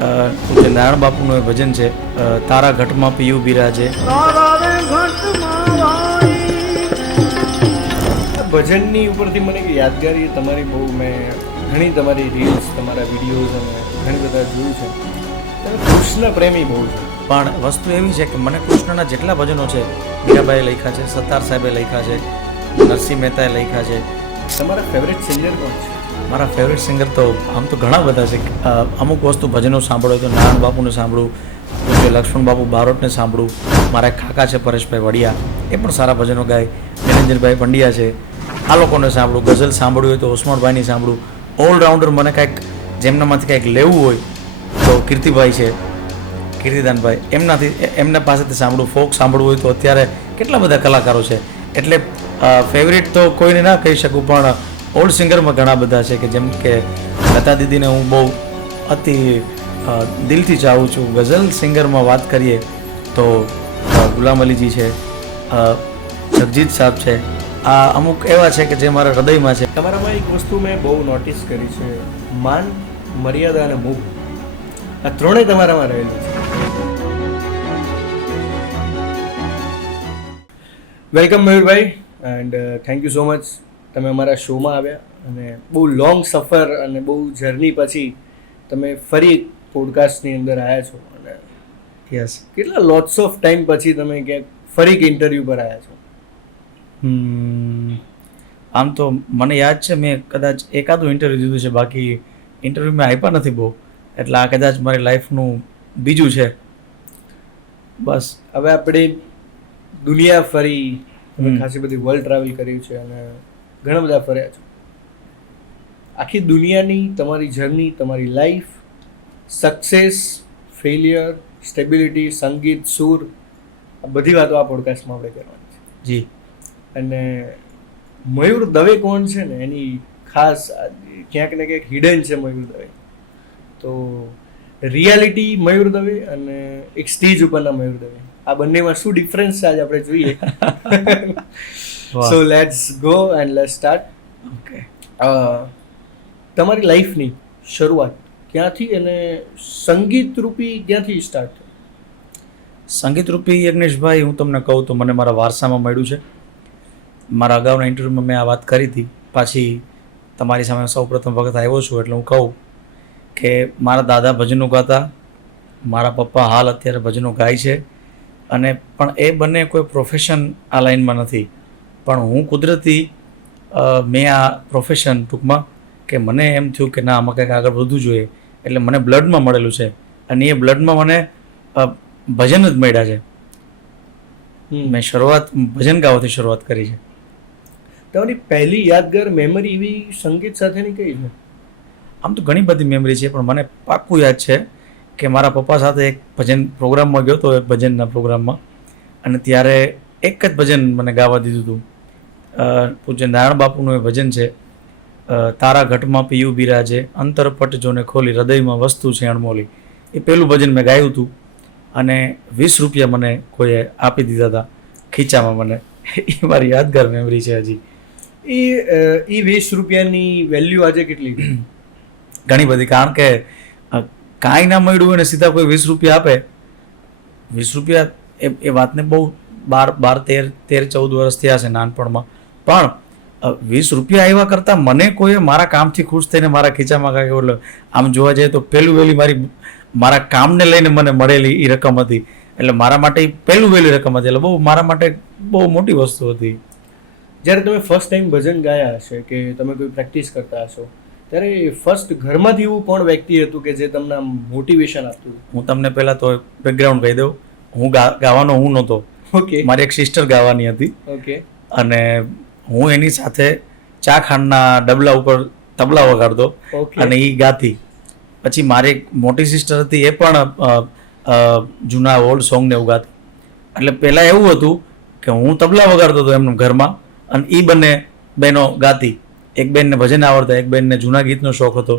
પૂજ્ય નારાયણ બાપુનું એ ભજન છે, તારા ઘટમાં પીયું બિરાજે. ભજનની ઉપરથી મને એક યાદગારી તમારી બહુ, મેં ઘણી તમારી રીલ્સ, તમારા વિડીયોઝ અને ઘણી બધા જોયું છે. તમે કૃષ્ણ પ્રેમી બહુ છો. પણ વસ્તુ એવી છે કે મને કૃષ્ણના જેટલા ભજનો છે, મીરાબાઈએ લખ્યા છે, સત્તાર સાહેબે લખ્યા છે, નરસિંહ મહેતાએ લખ્યા છે. તમારા ફેવરેટ સિંગર કોણ છે? મારા ફેવરેટ સિંગર તો આમ તો ઘણા બધા છે. અમુક વસ્તુ ભજનો સાંભળો તો નારાયણ બાપુને સાંભળું, પૂજ્ય લક્ષ્મણ બાપુ બારોટને સાંભળું. મારા એક કાકા છે પરેશભાઈ વડિયા, એ પણ સારા ભજનો ગાય. નિરંજનભાઈ પંડ્યા છે, આ લોકોને સાંભળું. ગઝલ સાંભળ્યું હોય તો ઓસમાણભાઈની સાંભળું. ઓલરાઉન્ડર મને કાંઈક જેમનામાંથી કાંઈક લેવું હોય તો કીર્તિભાઈ છે, કીર્તિદાનભાઈ, એમના પાસેથી સાંભળું. ફોક સાંભળવું હોય તો અત્યારે કેટલા બધા કલાકારો છે. એટલે ફેવરિટ તો કોઈને ના કહી શકું, પણ ઓલ્ડ સિંગરમાં ઘણા બધા છે કે જેમ કે લતા દીદીને હું બહુ અતિ દિલથી ચાહું છું. ગઝલ સિંગરમાં વાત કરીએ તો ગુલામ અલીજી છે, જગજીત સાહેબ છે. આ અમુક એવા છે કે જે મારા હૃદયમાં છે. તમારામાં એક વસ્તુ મેં બહુ નોટિસ કરી છે, માન, મર્યાદા અને મુખ, આ ત્રણેય તમારામાં રહેલું છે. Welcome Mayurbhai, and thank you so much તમે અમારા શોમાં આવ્યા અને બહુ લોંગ સફર અને બહુ જર્ની પછી તમે ફરી પોડકાસ્ટની અંદર આવ્યા છો. અને યસ, કેટલા લોટ્સ ઓફ ટાઈમ પછી તમે ક્યાંક ફરી ઇન્ટરવ્યૂ પર આવ્યા છો? આમ તો મને યાદ છે મેં કદાચ એકાદું ઇન્ટરવ્યૂ દીધું છે, બાકી ઇન્ટરવ્યૂ મેં આપ્યા નથી બહુ. એટલે આ કદાચ મારી લાઈફનું બીજું છે. બસ હવે આપણે દુનિયા ફરી, તમે ખાસી બધી વર્લ્ડ ટ્રાવેલ કર્યું છે અને ઘણા બધા ફર્યા છો. આખી દુનિયાની તમારી જર્ની, તમારી લાઈફ, સક્સેસ, ફેલિયર, સ્ટેબિલિટી, સંગીત, સૂર, આ બધી વાતો આ પોડકાસ્ટમાં આપણે કરવાની છે. જી. અને મયુર દવે કોણ છે ને એની ખાસ ક્યાંક ને ક્યાંક હિડન છે મયુર દવે. તો રિયાલિટી મયુર દવે અને એક સ્ટેજ ઉપરના મયુર દવે, આ બંનેમાં શું ડિફરન્સ છે આજે આપણે જોઈએ. So let's go and let's start. Okay. તમારી લાઈફની શરૂઆત ક્યાંથી અને સંગીત રૂપી ક્યાંથી સ્ટાર્ટ થઈ? સંગીત રૂપી યજ્ઞેશભાઈ, હું તમને કહું તો મને મારા વારસામાં મળ્યું છે. મારા અગાઉના ઇન્ટરવ્યૂમાં મેં આ વાત કરી હતી. પાછી તમારી સામે સૌ પ્રથમ વખત આવ્યો છું એટલે હું કહું કે મારા દાદા ભજનો ગાતા, મારા પપ્પા હાલ અત્યારે ભજનો ગાય છે. અને પણ એ બંને કોઈ પ્રોફેશન આ લાઈનમાં નથી, પણ હું કુદરતી મેં આ પ્રોફેશન ટૂંકમાં કે મને એમ થયું કે ના, આમાં કંઈક આગળ વધવું જોઈએ. એટલે મને બ્લડમાં મળેલું છે અને એ બ્લડમાં મને ભજન જ મળ્યા છે. મેં ભજન ગાવાથી શરૂઆત કરી છે. તમારી પહેલી યાદગાર મેમરી એવી સંગીત સાથેની કઈ છે? આમ તો ઘણી બધી મેમરી છે, પણ મને પાક્કું યાદ છે કે મારા પપ્પા સાથે એક ભજન પ્રોગ્રામમાં ગયો હતો, એક ભજનના પ્રોગ્રામમાં, અને ત્યારે એક જ ભજન મને ગાવા દીધું હતું. પૂજ્ય નારાયણ બાપુનું એ ભજન છે, તારા ઘટમાં પીયું બિરાજે, અંતરપટ જોને ખોલી, હૃદયમાં વસ્તુ છે અણમોલી. એ પહેલું ભજન મેં ગાયું હતું અને 20 રૂપિયા મને કોઈએ આપી દીધા હતા ખીચામાં મને. એ મારી યાદગાર મેમરી છે હજી. એ 20 રૂપિયાની વેલ્યુ આજે કેટલી? ઘણી બધી, કારણ કે કાંઈ ના મળ્યું હોય ને સીધા કોઈ 20 રૂપિયા આપે. 20 રૂપિયા એ વાતને બહુ 12, 13, 14 વર્ષ થયા છે નાનપણમાં, પણ 20 રૂપિયા આવ્યા કરતાં મને કોઈએ મારા કામથી ખુશ થઈને મારા ખીચામાં કાંઈ, એટલે આમ જોવા જઈએ તો પહેલું વહેલી મારા કામને લઈને મને મળેલી એ રકમ હતી. એટલે મારા માટે પહેલું વહેલી રકમ હતી, એટલે મારા માટે બહુ મોટી વસ્તુ હતી. જ્યારે તમે ફર્સ્ટ ટાઈમ ભજન ગાયા હશે કે તમે કોઈ પ્રેક્ટિસ કરતા હશો, ત્યારે ફર્સ્ટ ઘરમાંથી એવું કોણ વ્યક્તિ હતું કે જે તમને મોટિવેશન આપતું? હું તમને પહેલાં તો બેકગ્રાઉન્ડ કહી દઉં. હું ગાવાનો હું નહોતો. ઓકે. મારી એક સિસ્ટર ગાવાની હતી. ઓકે. અને હું એની સાથે ચા ખાંડના ડબલા ઉપર તબલા વગાડતો અને એ ગાતી. પછી મારી એક મોટી સિસ્ટર હતી, એ પણ જૂના ઓલ્ડ સોંગને એવું ગાતી. એટલે પહેલાં એવું હતું કે હું તબલા વગાડતો હતો એમનું ઘરમાં અને એ બંને બહેનો ગાતી. એક બેનને ભજન આવડતા, એક બેનને જૂના ગીતનો શોખ હતો.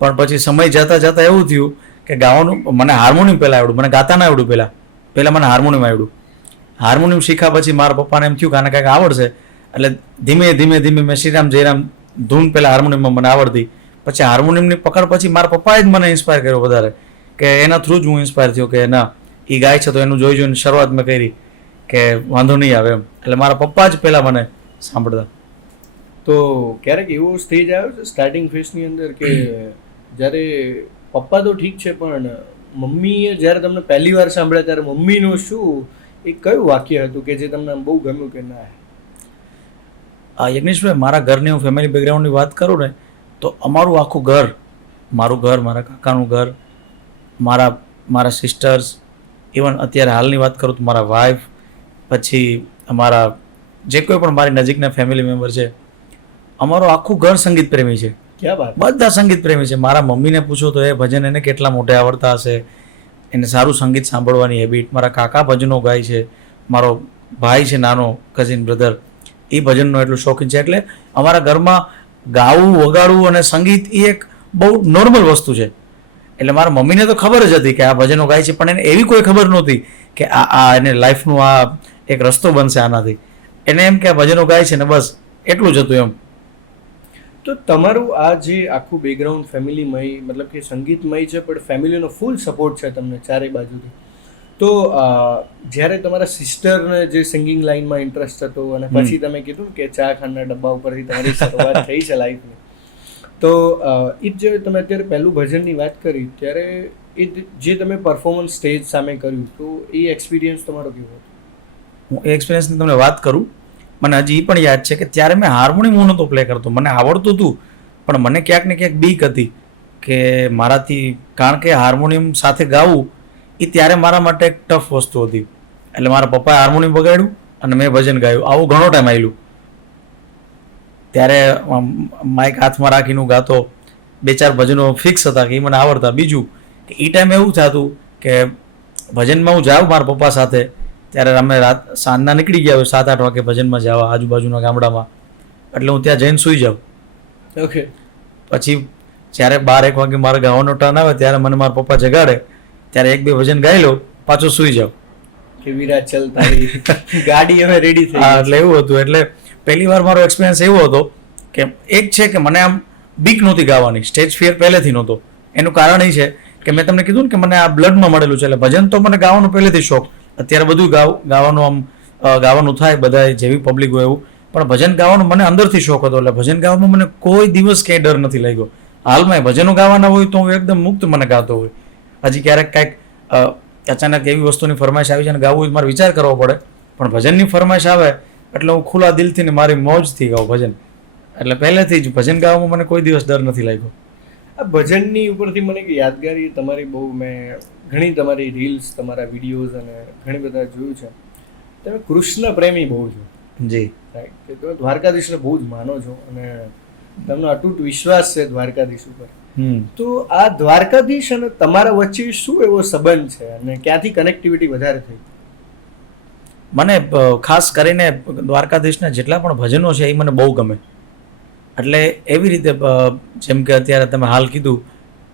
પણ પછી સમય જતાં જતાં એવું થયું કે ગાવાનું મને હાર્મોનિયમ પહેલાં આવડ્યું, મને ગાતા ના આવડ્યું. પહેલાં મને હાર્મોનિયમ આવડ્યું. હાર્મોનિયમ શીખ્યા પછી મારા પપ્પાને એમ થયું કે આને કાંઈક આવડશે, એટલે ધીમે ધીમે મેં શ્રીરામ જયરામ ધૂન પહેલાં હાર્મોનિયમમાં મને આવડતી. પછી હાર્મોનિયમની પકડ પછી મારા પપ્પાએ જ મને ઇન્સ્પાયર કર્યો વધારે કે એના થ્રુ જ હું ઇન્સ્પાયર થયો કે ના એ ગાય છે તો એનું જોઈ જોઈને શરૂઆત મેં કરી કે વાંધો નહીં આવે એમ. એટલે મારા પપ્પા જ પહેલાં મને સાંભળતા. તો ક્યારેક એવો સ્ટેજ આવ્યો છે સ્ટાર્ટિંગ ફેઝની અંદર કે જ્યારે પપ્પા તો ઠીક છે પણ મમ્મીએ જ્યારે તમને પહેલી વાર સાંભળ્યા ત્યારે મમ્મીનું શું એ કયું વાક્ય હતું કે જે તમને બહુ ગમ્યું કે ના? યજ્ઞેશભાઈ, મારા ઘરની હું ફેમિલી બેકગ્રાઉન્ડની વાત કરું ને તો અમારું આખું ઘર, મારું ઘર, મારા કાકાનું ઘર, મારા સિસ્ટર્સ, ઇવન અત્યારે હાલની વાત કરું તો મારા વાઈફ, પછી અમારા જે કોઈ પણ મારી નજીકના ફેમિલી મેમ્બર છે, અમારું આખું ઘર સંગીત પ્રેમી છે. ક્યાં વાત! બધા સંગીત પ્રેમી છે. મારા મમ્મીને પૂછો તો એ ભજન એને કેટલા મોટે આવડતા હશે, એને સારું સંગીત સાંભળવાની હેબિટ. મારા કાકા ભજનો ગાય છે, મારો ભાઈ છે નાનો કઝિન બ્રધર, એ ભજનનો એટલું શોખીન છે. એટલે અમારા ઘરમાં ગાવું, વગાડવું અને સંગીત એ એક બહુ નોર્મલ વસ્તુ છે. એટલે મારા મમ્મીને તો ખબર જ હતી કે આ ભજનો ગાય છે, પણ એને એવી કોઈ ખબર નહોતી કે આ એને લાઈફનું આ એક રસ્તો બનશે આનાથી. એને એમ કે આ ભજનો ગાય છે ને બસ એટલું જ હતું એમ. તો તમારું આ જે આખું બેકગ્રાઉન્ડ ફેમિલીમય, મતલબ કે સંગીતમય છે પણ ફેમિલીનો ફૂલ સપોર્ટ છે તમને ચારે બાજુથી. તો જ્યારે તમારા સિસ્ટરને જે સિંગિંગ લાઈનમાં ઇન્ટરેસ્ટ હતો અને પછી તમે કીધું કે ચા ખાંડના ડબ્બા ઉપરથી તમારી શરૂઆત થઈ છે લાઈફની, તો એ જે તમે અત્યારે પહેલું ભજનની વાત કરી ત્યારે એ જે તમે પરફોર્મન્સ સ્ટેજ સામે કર્યું તો એ એક્સપિરિયન્સ તમારો કેવો હતો? હું એ એક્સપિરિયન્સની તમને વાત કરું, મને હજી એ પણ યાદ છે કે ત્યારે મેં હાર્મોનિયમ હું નહોતો પ્લે કરતો. મને આવડતું હતું પણ મને ક્યાંક ને ક્યાંક બીક હતી કે મારાથી, કારણ કે હાર્મોનિયમ સાથે ગાવું એ ત્યારે મારા માટે એક ટફ વસ્તુ હતી. એટલે મારા પપ્પાએ હાર્મોનિયમ વગાડ્યું અને મેં ભજન ગાયું. આવું ઘણો ટાઈમ આવેલું. ત્યારે માઇક હાથમાં રાખીને હું ગાતો. 2-4 ભજનો ફિક્સ હતા કે એ મને આવડતા. બીજું કે એ ટાઈમે એવું થતું કે ભજનમાં હું જાઉં મારા પપ્પા સાથે, ત્યારે અમે સાંજના નીકળી ગયા હોય 7-8 વાગે ભજનમાં જવા આજુબાજુના ગામડામાં. એટલે હું ત્યાં જઈને સૂઈ જાઉં. ઓકે. પછી જ્યારે 12-1 વાગે મારે ગાવાનો ટર્ન આવે ત્યારે મને મારા પપ્પા જગાડે, ત્યારે 1-2 ભજન ગાઈ લો, પાછો સૂઈ જાઉં કે વિરાટ ચલ તારી ગાડી હવે રેડી થઈ. હા, એટલે એવું હતું. એટલે પહેલી વાર મારો એક્સપિરિયન્સ એવો હતો કે એક છે કે મને આમ બીક નહોતી ગાવાની, સ્ટેજ ફિયર પહેલેથી નહોતો. એનું કારણ એ છે કે મેં તમને કીધું ને કે મને આ બ્લડમાં મળેલું છે. એટલે ભજન તો મને ગાવાનું પહેલેથી શોખ. અત્યારે બધું ગાવાનું આમ ગાવાનું થાય બધા જેવી પબ્લિક હોય એવું, પણ ભજન ગાવાનો મને અંદરથી શોખ હતો. એટલે ભજન ગાવામાં મને કોઈ દિવસ ક્યાંય ડર નથી લાગ્યો. હાલમાં ભજનો ગાવાના હોય તો હું એકદમ મુક્ત મને ગાતો હોય. હજી ક્યારેક કાંઈક અચાનક એવી વસ્તુની ફરમાઈશ આવી જાય ને ગાવું મારે વિચાર કરવો પડે, પણ ભજનની ફરમાઈશ આવે એટલે હું ખુલ્લા દિલથી ને મારી મોજથી ગાઉં ભજન. એટલે પહેલેથી જ ભજન ગાવામાં મને કોઈ દિવસ ડર નથી લાગ્યો. આ ભજનની ઉપરથી મને એક યાદગારી તમારી બહુ, મેં ઘણી તમારી રીલ્સ, તમારા વિડીયોઝ અને ઘણી બધા જોયું છે. તમે કૃષ્ણ પ્રેમી બહુ છો. જી રાઈટ. કે તમે દ્વારકાધીશને બહુ જ માનો છો અને તમને અતૂટ વિશ્વાસ છે દ્વારકાધીશ ઉપર. તો આ દ્વારકાધીશ અને તમારા વચ્ચે શું એવો સંબંધ છે અને ક્યાંથી કનેક્ટિવિટી વધારે થઈ? મને ખાસ કરીને દ્વારકાધીશના જેટલા પણ ભજનો છે એ મને બહુ ગમે. એટલે એવી રીતે જેમ કે અત્યારે તમે હાલ કીધું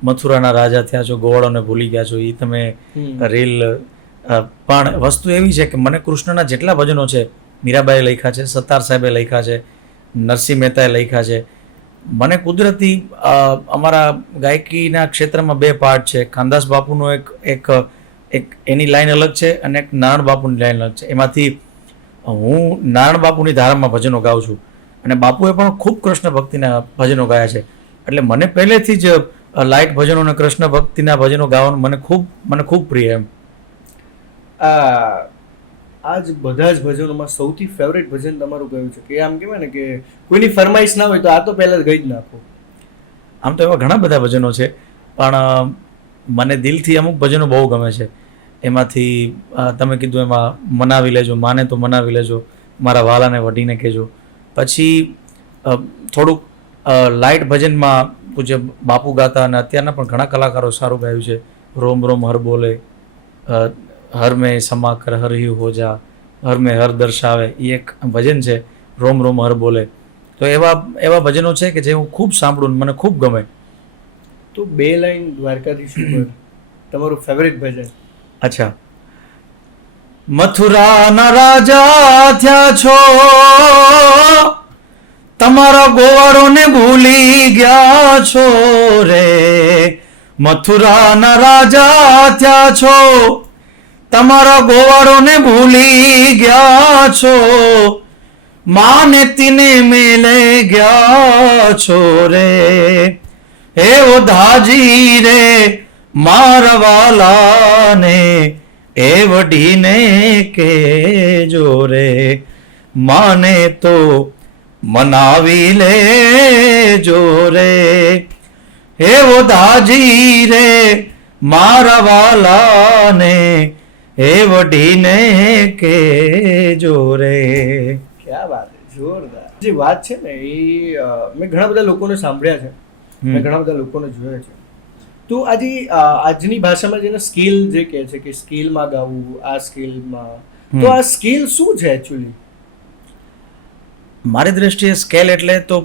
મથુરાના રાજા થયા છો, ગોવાળોને ભૂલી ગયા છો, એ તમે રીલ, પણ વસ્તુ એવી છે કે મને કૃષ્ણના જેટલા ભજનો છે, મીરાબાઈએ લખ્યા છે, સત્તાર સાહેબે લખ્યા છે, નરસિંહ મહેતાએ લખ્યા છે. મને કુદરતી અમારા ગાયકીના ક્ષેત્રમાં 2 પાર્ટ છે. કાનદાસ બાપુનો એક એની લાઈન અલગ છે અને એક નારાયણ બાપુની લાઈન અલગ છે. એમાંથી હું નારાયણ બાપુની ધારામાં ભજનો ગાઉં છું અને બાપુએ પણ ખૂબ કૃષ્ણ ભક્તિના ભજનો ગાયા છે. એટલે મને પહેલેથી જ લાઇટ ભજનો અને કૃષ્ણ ભક્તિના ભજનો ગાવાનું મને ખૂબ પ્રિય એમ. આજ બધા જ ભજનોમાં સૌથી ફેવરેટ ભજન તમારું કયું છે કે આમ કહેવાય ને કે કોઈની ફરમાઈશ ના હોય તો આ તો પહેલા ગઈ જ નાખો? આમ તો એવા ઘણા બધા ભજનો છે, પણ મને દિલથી અમુક ભજનો બહુ ગમે છે. એમાંથી તમે કીધું એમાં મનાવી લેજો, માને તો મનાવી લેજો, મારા વાલાને વઢીને કહેજો. પછી થોડુંક લાઇટ ભજનમાં પૂજ્ય બાપુ ગાતા અને અત્યારના પણ ઘણા કલાકારો સારું ગાયું છે. રોમ રોમ હર બોલે, હર મેં સમા કર હર હી હો જા, હર મેં હર દર્શાવે, એ એક ભજન છે રોમ રોમ હર બોલે. તો એવા ભજનો છે કે જે હું ખૂબ સાંભળું, મને ખૂબ ગમે. તો 2 લાઈન દ્વારકાધીશ ઉપર તમારું ફેવરેટ ભજન? અચ્છા. મથુરાના રાજા થયા છો, તમારા ગોવાળોને ભૂલી ગયા છો રે, મથુરાના રાજા થયા છો, તમારા ગોવાળોને ભૂલી ગયા છો, માને તીને મેલે ગયા છો રે. હે ઓધાજી રે મારા વાલાને એ વઢીને કેજો રે, માને તો મનાવી લેજો રે. હે ઓધાજી રે મારા વાલાને એ વઢીને કેજો રે. ક્યાં વાત છે, જોરદાર. જે વાત છે ને એ મેં ઘણા બધા લોકોને સાંભળ્યા છે, મેં ઘણા બધા લોકોને જોયા છે. તો આજે આજની ભાષામાં જેને સ્કિલ જે કહે છે કે સ્કિલમાં ગાવું, આ સ્કિલમાં, તો આ સ્કિલ શું છે એકચ્યુઅલી? મારી દ્રષ્ટિએ સ્કેલ એટલે તો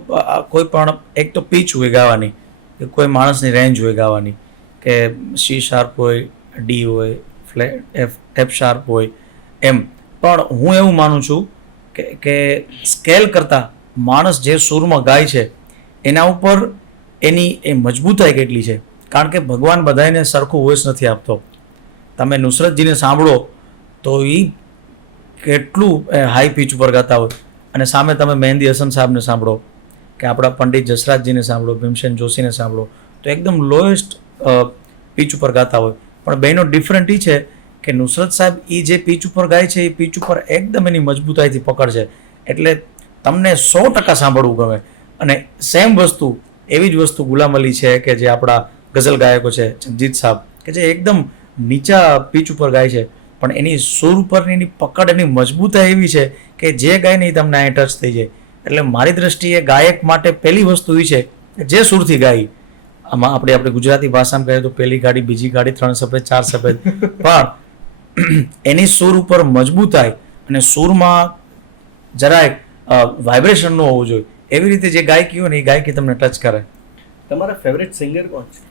કોઈ પણ એક તો પીચ હોય ગાવાની, કે કોઈ માણસની રેન્જ હોય ગાવાની, કે સી શાર્પ હોય, ડી હોય, ફ્લેટ એફ શાર્પ હોય એમ. પણ હું એવું માનું છું કે સ્કેલ કરતાં માણસ જે સૂરમાં ગાય છે એના ઉપર એની એ મજબૂતાઈ કેટલી છે. કારણ કે ભગવાન બધાને સરખું વોઇસ નથી આપતો. તમે નુસરતજીને સાંભળો તો એ કેટલું હાઈ પીચ ઉપર ગાતા હોય, અને સામે તમે મહેંદી હસન સાહેબને સાંભળો, કે આપણા પંડિત જસરાજજીને સાંભળો, ભીમસેન જોશીને સાંભળો, તો એકદમ લોએસ્ટ પીચ ઉપર ગાતા હોય. પણ બેનો ડિફરન્ટ એ છે કે નુસરત સાહેબ એ જે પીચ ઉપર ગાય છે એ પીચ ઉપર એકદમ એની મજબૂતાઈથી પકડશે, એટલે તમને 100% સાંભળવું ગમે. અને સેમ વસ્તુ, એવી જ વસ્તુ ગુલામ અલી છે, કે જે આપણા ગઝલ ગાયકો છે, જગજીત સાહેબ, કે જે એકદમ નીચા પીચ ઉપર ગાય છે, પણ એની સૂર ઉપરની એની પકડ, એની મજબૂતાઈ એવી છે કે જે ગાય ને એ તમને અહીં ટચ થઈ જાય. એટલે મારી દ્રષ્ટિએ ગાયક માટે પહેલી વસ્તુ એ છે કે જે સૂરથી ગાય. આમાં આપણે ગુજરાતી ભાષામાં કહીએ તો પહેલી ગાડી, બીજી ગાડી, 3 સફેદ 4 સફેદ, પણ એની સૂર ઉપર મજબૂતાઈ અને સૂરમાં જરાય વાઇબ્રેશન ન હોવું જોઈએ. એવી રીતે જે ગાયકી હોય ને એ ગાયકી તમને ટચ કરે. તમારા ફેવરેટ સિંગર કોણ છે?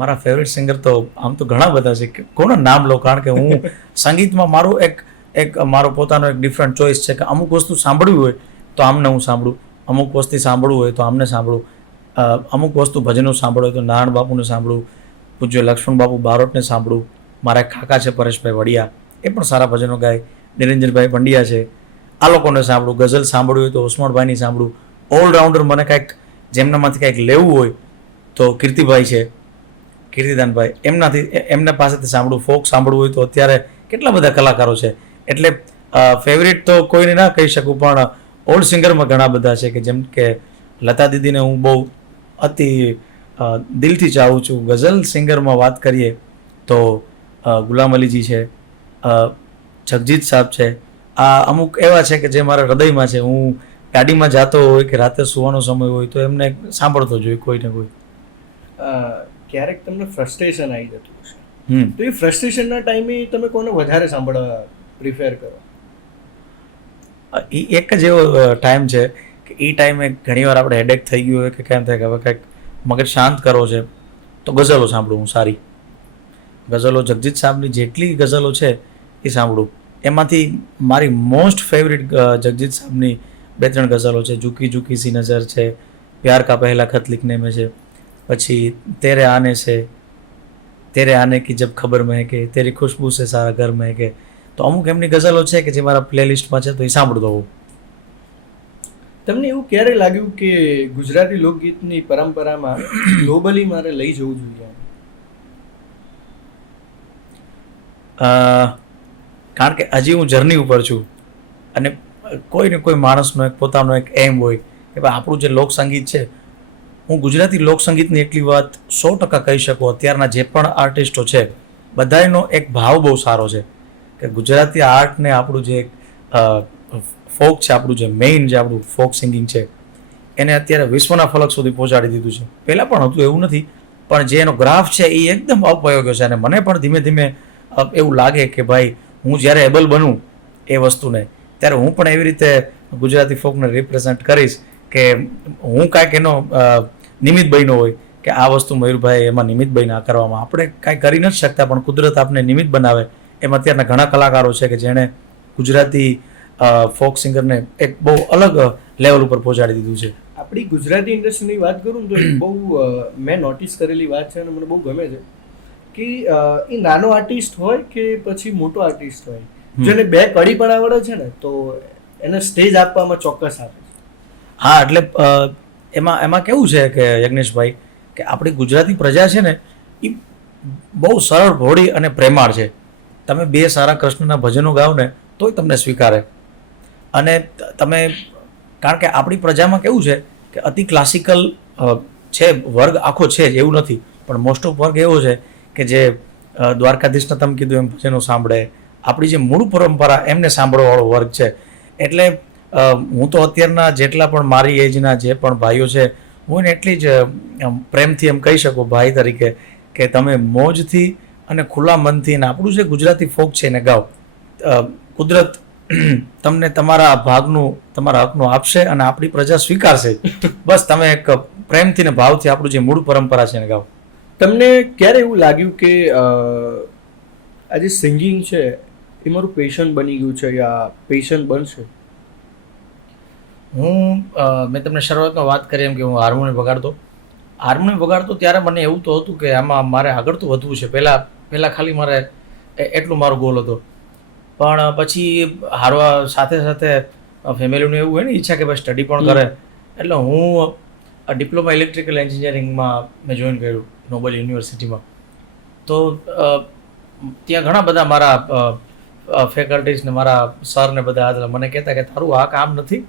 મારા ફેવરેટ સિંગર તો આમ તો ઘણા બધા છે, કોના નામ લો, કારણ કે હું સંગીતમાં મારું એક મારો પોતાનો એક ડિફરન્ટ ચોઇસ છે, કે અમુક વસ્તુ સાંભળવી હોય તો આમને હું સાંભળું, અમુક વસ્તુ સાંભળવું હોય તો આમને સાંભળું, અમુક વસ્તુ ભજનો સાંભળવું હોય તો નારાયણ બાપુને સાંભળું, પૂજ્ય લક્ષ્મણ બાપુ બારોટને સાંભળું, મારા કાકા છે પરેશભાઈ વડિયા, એ પણ સારા ભજનો ગાય, નિરંજનભાઈ પંડ્યા છે, આ લોકોને સાંભળું. ગઝલ સાંભળવી હોય તો ઓસમાણભાઈની સાંભળું. ઓલરાઉન્ડર મને કાંઈક જેમનામાંથી કાંઈક લેવું હોય તો કીર્તિભાઈ છે, કીર્તિદાનભાઈ, એમના પાસેથી સાંભળું. ફોક સાંભળવું હોય તો અત્યારે કેટલા બધા કલાકારો છે, એટલે ફેવરિટ તો કોઈને ના કહી શકું, પણ ઓલ્ડ સિંગરમાં ઘણા બધા છે, કે જેમ કે લતા દીદીને હું બહુ અતિ દિલથી ચાહું છું. ગઝલ સિંગરમાં વાત કરીએ તો ગુલામ અલીજી છે, જગજીત સાહેબ છે, આ અમુક એવા છે કે જે મારા હૃદયમાં છે. હું ગાડીમાં જતો હોય કે રાતે સુવાનો સમય હોય તો એમને સાંભળતો જોઈએ કોઈ ને કોઈ. ક્યારેક તમને ફ્રસ્ટ્રેશન આવી જતું હશે, તો એ ફ્રસ્ટ્રેશનના ટાઈમે તમે કોને વધારે સાંભળવા પ્રિફેર કરો? એ એક જ એવો ટાઈમ છે કે એ ટાઈમે ઘણીવાર આપણે હેડેક થઈ ગયું હોય, કે કેમ થાય કે હવે કંઈક મગજ શાંત કરો છે તો ગઝલો સાંભળું હું. સારી ગઝલો, જગજીત સાહેબની જેટલી ગઝલો છે એ સાંભળું. એમાંથી મારી મોસ્ટ ફેવરિટ જગજીત સાહેબની 2-3 ગઝલો છે. ઝુકી ઝુકી સી નજર છે, પ્યાર કા પહેલા ખત લિખને મેં છે, પછી તેરે આને છે, તેરે આને કી જબ ખબર મહેકે, તેરી ખુશ્બુ સે સારા ઘર મહેકે. તો અમુક એમની ગઝલો છે કે જે મારા પ્લેલિસ્ટમાં છે, તો એ સાંભળતો હોઉં. તમને એવું ક્યારે લાગ્યું કે ગુજરાતી લોકગીતની પરંપરામાં ગ્લોબલી મારે લઈ જવું જોઈએ? કારણ કે હજી હું જર્ની ઉપર છું, અને કોઈ ને કોઈ માણસનો એક પોતાનો એક એમ હોય કે ભાઈ આપણું જે લોકસંગીત છે, હું ગુજરાતી લોકસંગીતની એટલી વાત 100% કહી શકું, અત્યારના જે પણ આર્ટિસ્ટો છે બધાનો એક ભાવ બહુ સારો છે, કે ગુજરાતી આર્ટને આપણું જે ફોક છે, આપણું જે મેઇન જે આપણું ફોક સિંગિંગ છે, એને અત્યારે વિશ્વના ફલક સુધી પહોંચાડી દીધું છે. પહેલાં પણ હતું એવું નથી, પણ જે એનો ગ્રાફ છે એ એકદમ અપયોગ્ય છે. અને મને પણ ધીમે ધીમે એવું લાગે કે ભાઈ હું જ્યારે એબલ બનું એ વસ્તુને, ત્યારે હું પણ એવી રીતે ગુજરાતી ફોકને રિપ્રેઝેન્ટ કરીશ કે હું કાંઈક એનો નિમિત્ત બન્યો હોય, કે આ વસ્તુ મયુરભાઈ એમાં નિમિત્ત બન્યા કરવામાં. આપણે કાંઈ કરી નથી શકતા, પણ કુદરત આપણે નિમિત્ત બનાવે. એમ અત્યારના ઘણા કલાકારો છે કે જેણે ગુજરાતી ફોક સિંગરને એક બહુ અલગ લેવલ ઉપર પહોંચાડી દીધું છે. આપણી ગુજરાતી ઇન્ડસ્ટ્રીની વાત કરું ને તો એક બહુ મેં નોટિસ કરેલી વાત છે અને મને બહુ ગમે છે કે એ નાનો આર્ટિસ્ટ હોય કે પછી મોટો આર્ટિસ્ટ હોય, જેને બે કડી પણ આવડે છે ને તો એને સ્ટેજ આપવામાં ચોક્કસ આપે છે. હા, એટલે એમાં કેવું છે કે યજ્ઞેશભાઈ, કે આપણી ગુજરાતી પ્રજા છે ને એ બહુ સરળ ભોળી અને પ્રેમાળ છે. તમે બે સારા કૃષ્ણના ભજનો ગાઓ ને તોય તમને સ્વીકારે. અને તમે, કારણ કે આપણી પ્રજામાં કેવું છે કે અતિ ક્લાસિકલ છે, વર્ગ આખો છે જ એવું નથી, પણ મોસ્ટ ઓફ વર્ગ એવો છે કે જે દ્વારકાધીશના તમે કીધું એમ ભજનો સાંભળે, આપણી જે મૂળ પરંપરા એમને સાંભળવાવાળો વર્ગ છે. એટલે હું તો અત્યારના જેટલા પણ મારી એજના જે પણ ભાઈઓ છે, હું એને એટલી જ પ્રેમથી એમ કહી શકું ભાઈ તરીકે કે તમે મોજથી અને ખુલ્લા મનથી ને આપણું જે ગુજરાતી ફોક છે એને ગાઓ. કુદરત તમને તમારા ભાગનું, તમારા હકનું આપશે અને આપણી પ્રજા સ્વીકારશે. બસ તમે એક પ્રેમથી ને ભાવથી આપણું જે મૂળ પરંપરા છે એને ગાઓ. તમને ક્યારે એવું લાગ્યું કે આ જે સિંગિંગ છે એ મારું પેશન બની ગયું છે યા પેશન બનશે? મેં તમને શરૂઆતમાં વાત કરી એમ કે હું હાર્મોનિયમ વગાડતો ત્યારે મને એવું તો હતું કે આમાં મારે આગળ તો વધવું છે. પહેલાં ખાલી મારે એટલું મારો ગોલ હતો. પણ પછી હારવા સાથે સાથે ફેમિલીનું એવું હોય ને ઈચ્છા કે ભાઈ સ્ટડી પણ કરે, એટલે હું ડિપ્લોમા ઇલેક્ટ્રિકલ એન્જિનિયરિંગમાં મેં જોઈન કર્યું નોબલ યુનિવર્સિટીમાં. તો ત્યાં ઘણા બધા મારા ફેકલ્ટીઝ ને મારા સર ને બધા હતા, મને કહેતા કે તારું આ કામ નથી,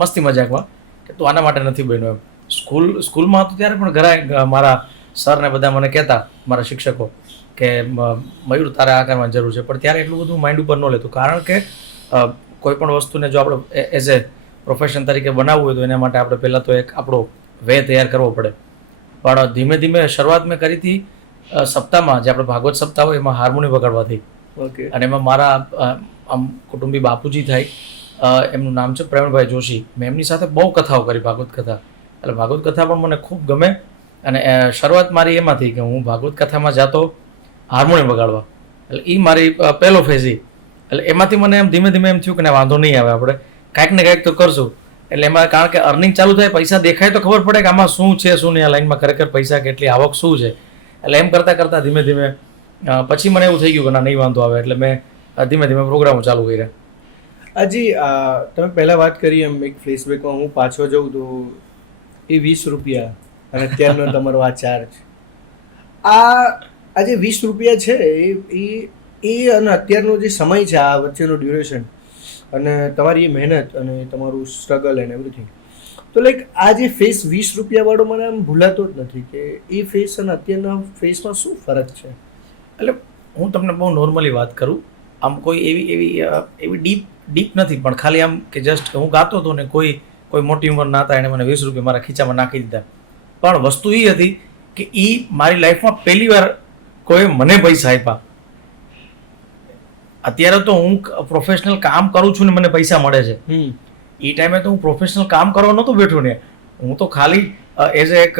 મસ્તી મજાકમાં, કે તું આના માટે નથી બન્યો એમ. સ્કૂલમાં હતું ત્યારે પણ ઘણા મારા સર ને બધા મને કહેતા, મારા શિક્ષકો, કે મયુર તારે આ કરવાની જરૂર છે. પણ ત્યારે એટલું બધું માઇન્ડ ઉપર ન લેતું, કારણ કે કોઈ પણ વસ્તુને જો આપણે એઝ એ પ્રોફેશન તરીકે બનાવવું હોય તો એના માટે આપણે પહેલાં તો એક આપણો વે તૈયાર કરવો પડે. પણ ધીમે ધીમે શરૂઆત મેં કરી હતી સપ્તાહમાં, જે આપણે ભાગવત સપ્તાહ હોય એમાં હાર્મોનિયમ વગાડવાથી. ઓકે. અને એમાં મારા આમ કુટુંબી બાપુજી થાય, એમનું નામ છે પ્રવીણભાઈ જોશી. મેં એમની સાથે બહુ કથાઓ કરી, ભાગવત કથા. એટલે ભાગવત કથા પણ મને ખૂબ ગમે. અને શરૂઆત મારી એમાંથી કે હું ભાગવત કથામાં જાતો હાર્મોનિયમ વગાડવા. એટલે એ મારી પહેલો ફેઝ. એટલે એમાંથી મને એમ ધીમે ધીમે એમ થયું કે ના વાંધો નહીં આવે, આપણે કાંઈક ને કાંઈક તો કરશું. એટલે એમાં કારણ કે અર્નિંગ ચાલુ થાય, પૈસા દેખાય તો ખબર પડે કે આમાં શું છે શું નહીં, આ લાઈનમાં ખરેખર પૈસા કેટલી આવક શું છે. એટલે એમ કરતાં કરતાં ધીમે ધીમે પછી મને એવું થઈ ગયું કે ના નહીં વાંધો આવે. એટલે મેં ધીમે ધીમે પ્રોગ્રામો ચાલુ કર્યા. હજી તમે પહેલાં વાત કરી એમ એક ફ્લેશબેકમાં હું પાછો જઉં તો એ 20 રૂપિયા અને અત્યારનો તમારો આ ચાર્જ, આ જે 20 રૂપિયા છે એ અને અત્યારનો જે સમય છે, આ વચ્ચેનો ડ્યુરેશન અને તમારી એ મહેનત અને તમારું સ્ટ્રગલ એન્ડ એવરીથિંગ, તો લાઈક આ જે ફેસ 20 રૂપિયાવાળો મને આમ ભૂલાતો જ નથી કે એ ફેસ અને અત્યારના ફેસમાં શું ફરક છે. એટલે હું તમને બહુ નોર્મલી વાત કરું, આમ કોઈ એવી ડીપ નથી, પણ ખાલી આમ કે જસ્ટ હું ગાતો હતો ને કોઈ મોટી ઉંમરના હતા, એણે મને 20 રૂપિયા મારા ખીચામાં નાખી દીધા. પણ વસ્તુ એ હતી કે એ મારી લાઈફમાં પહેલી વાર કોઈ મને પૈસા આપ્યા. અત્યારે તો હું પ્રોફેશનલ કામ કરું છું ને મને પૈસા મળે છે. એ ટાઈમે તો હું પ્રોફેશનલ કામ કરવા નહોતો બેઠો ને, હું તો ખાલી એઝ એક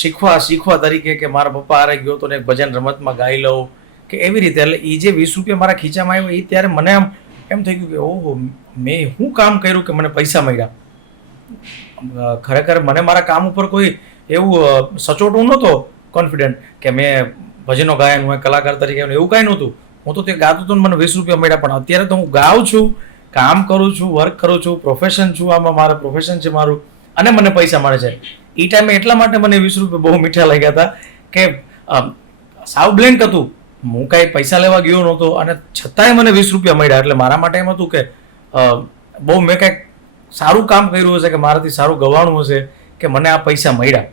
શીખવા તરીકે કે મારા પપ્પા હારે ગયો તો ને ભજન રમતમાં ગાઈ લઉં કે એવી રીતે. એટલે એ જે 20 રૂપિયા મારા ખીચામાં આવ્યો એ ત્યારે મને એમ થઈ ગયું કે ઓહો, મેં શું કામ કર્યું કે મને પૈસા મળ્યા. ખરેખર મને મારા કામ ઉપર કોઈ એવું સચોટું નહોતો કોન્ફિડન્ટ કે મેં ભજનો ગાયા, હું કલાકાર તરીકે એવું કાંઈ નહોતું. હું તો તે ગાતો હતો ને મને 20 રૂપિયા મળ્યા. પણ અત્યારે તો હું ગાઉં છું, કામ કરું છું, વર્ક કરું છું, પ્રોફેશન છું, આમાં મારા પ્રોફેશન છે મારું, અને મને પૈસા મળે છે. એ ટાઈમે એટલા માટે મને 20 રૂપિયા બહુ મીઠા લાગ્યા હતા કે સાવ બ્લેન્ક હતું, હું કાંઈ પૈસા લેવા ગયો નહોતો અને છતાંય મને 20 રૂપિયા મળ્યા. એટલે મારા માટે એમ હતું કે બહુ મેં કાંઈક સારું કામ કર્યું હશે કે મારાથી સારું ગવાણું હશે કે મને આ પૈસા મળ્યા.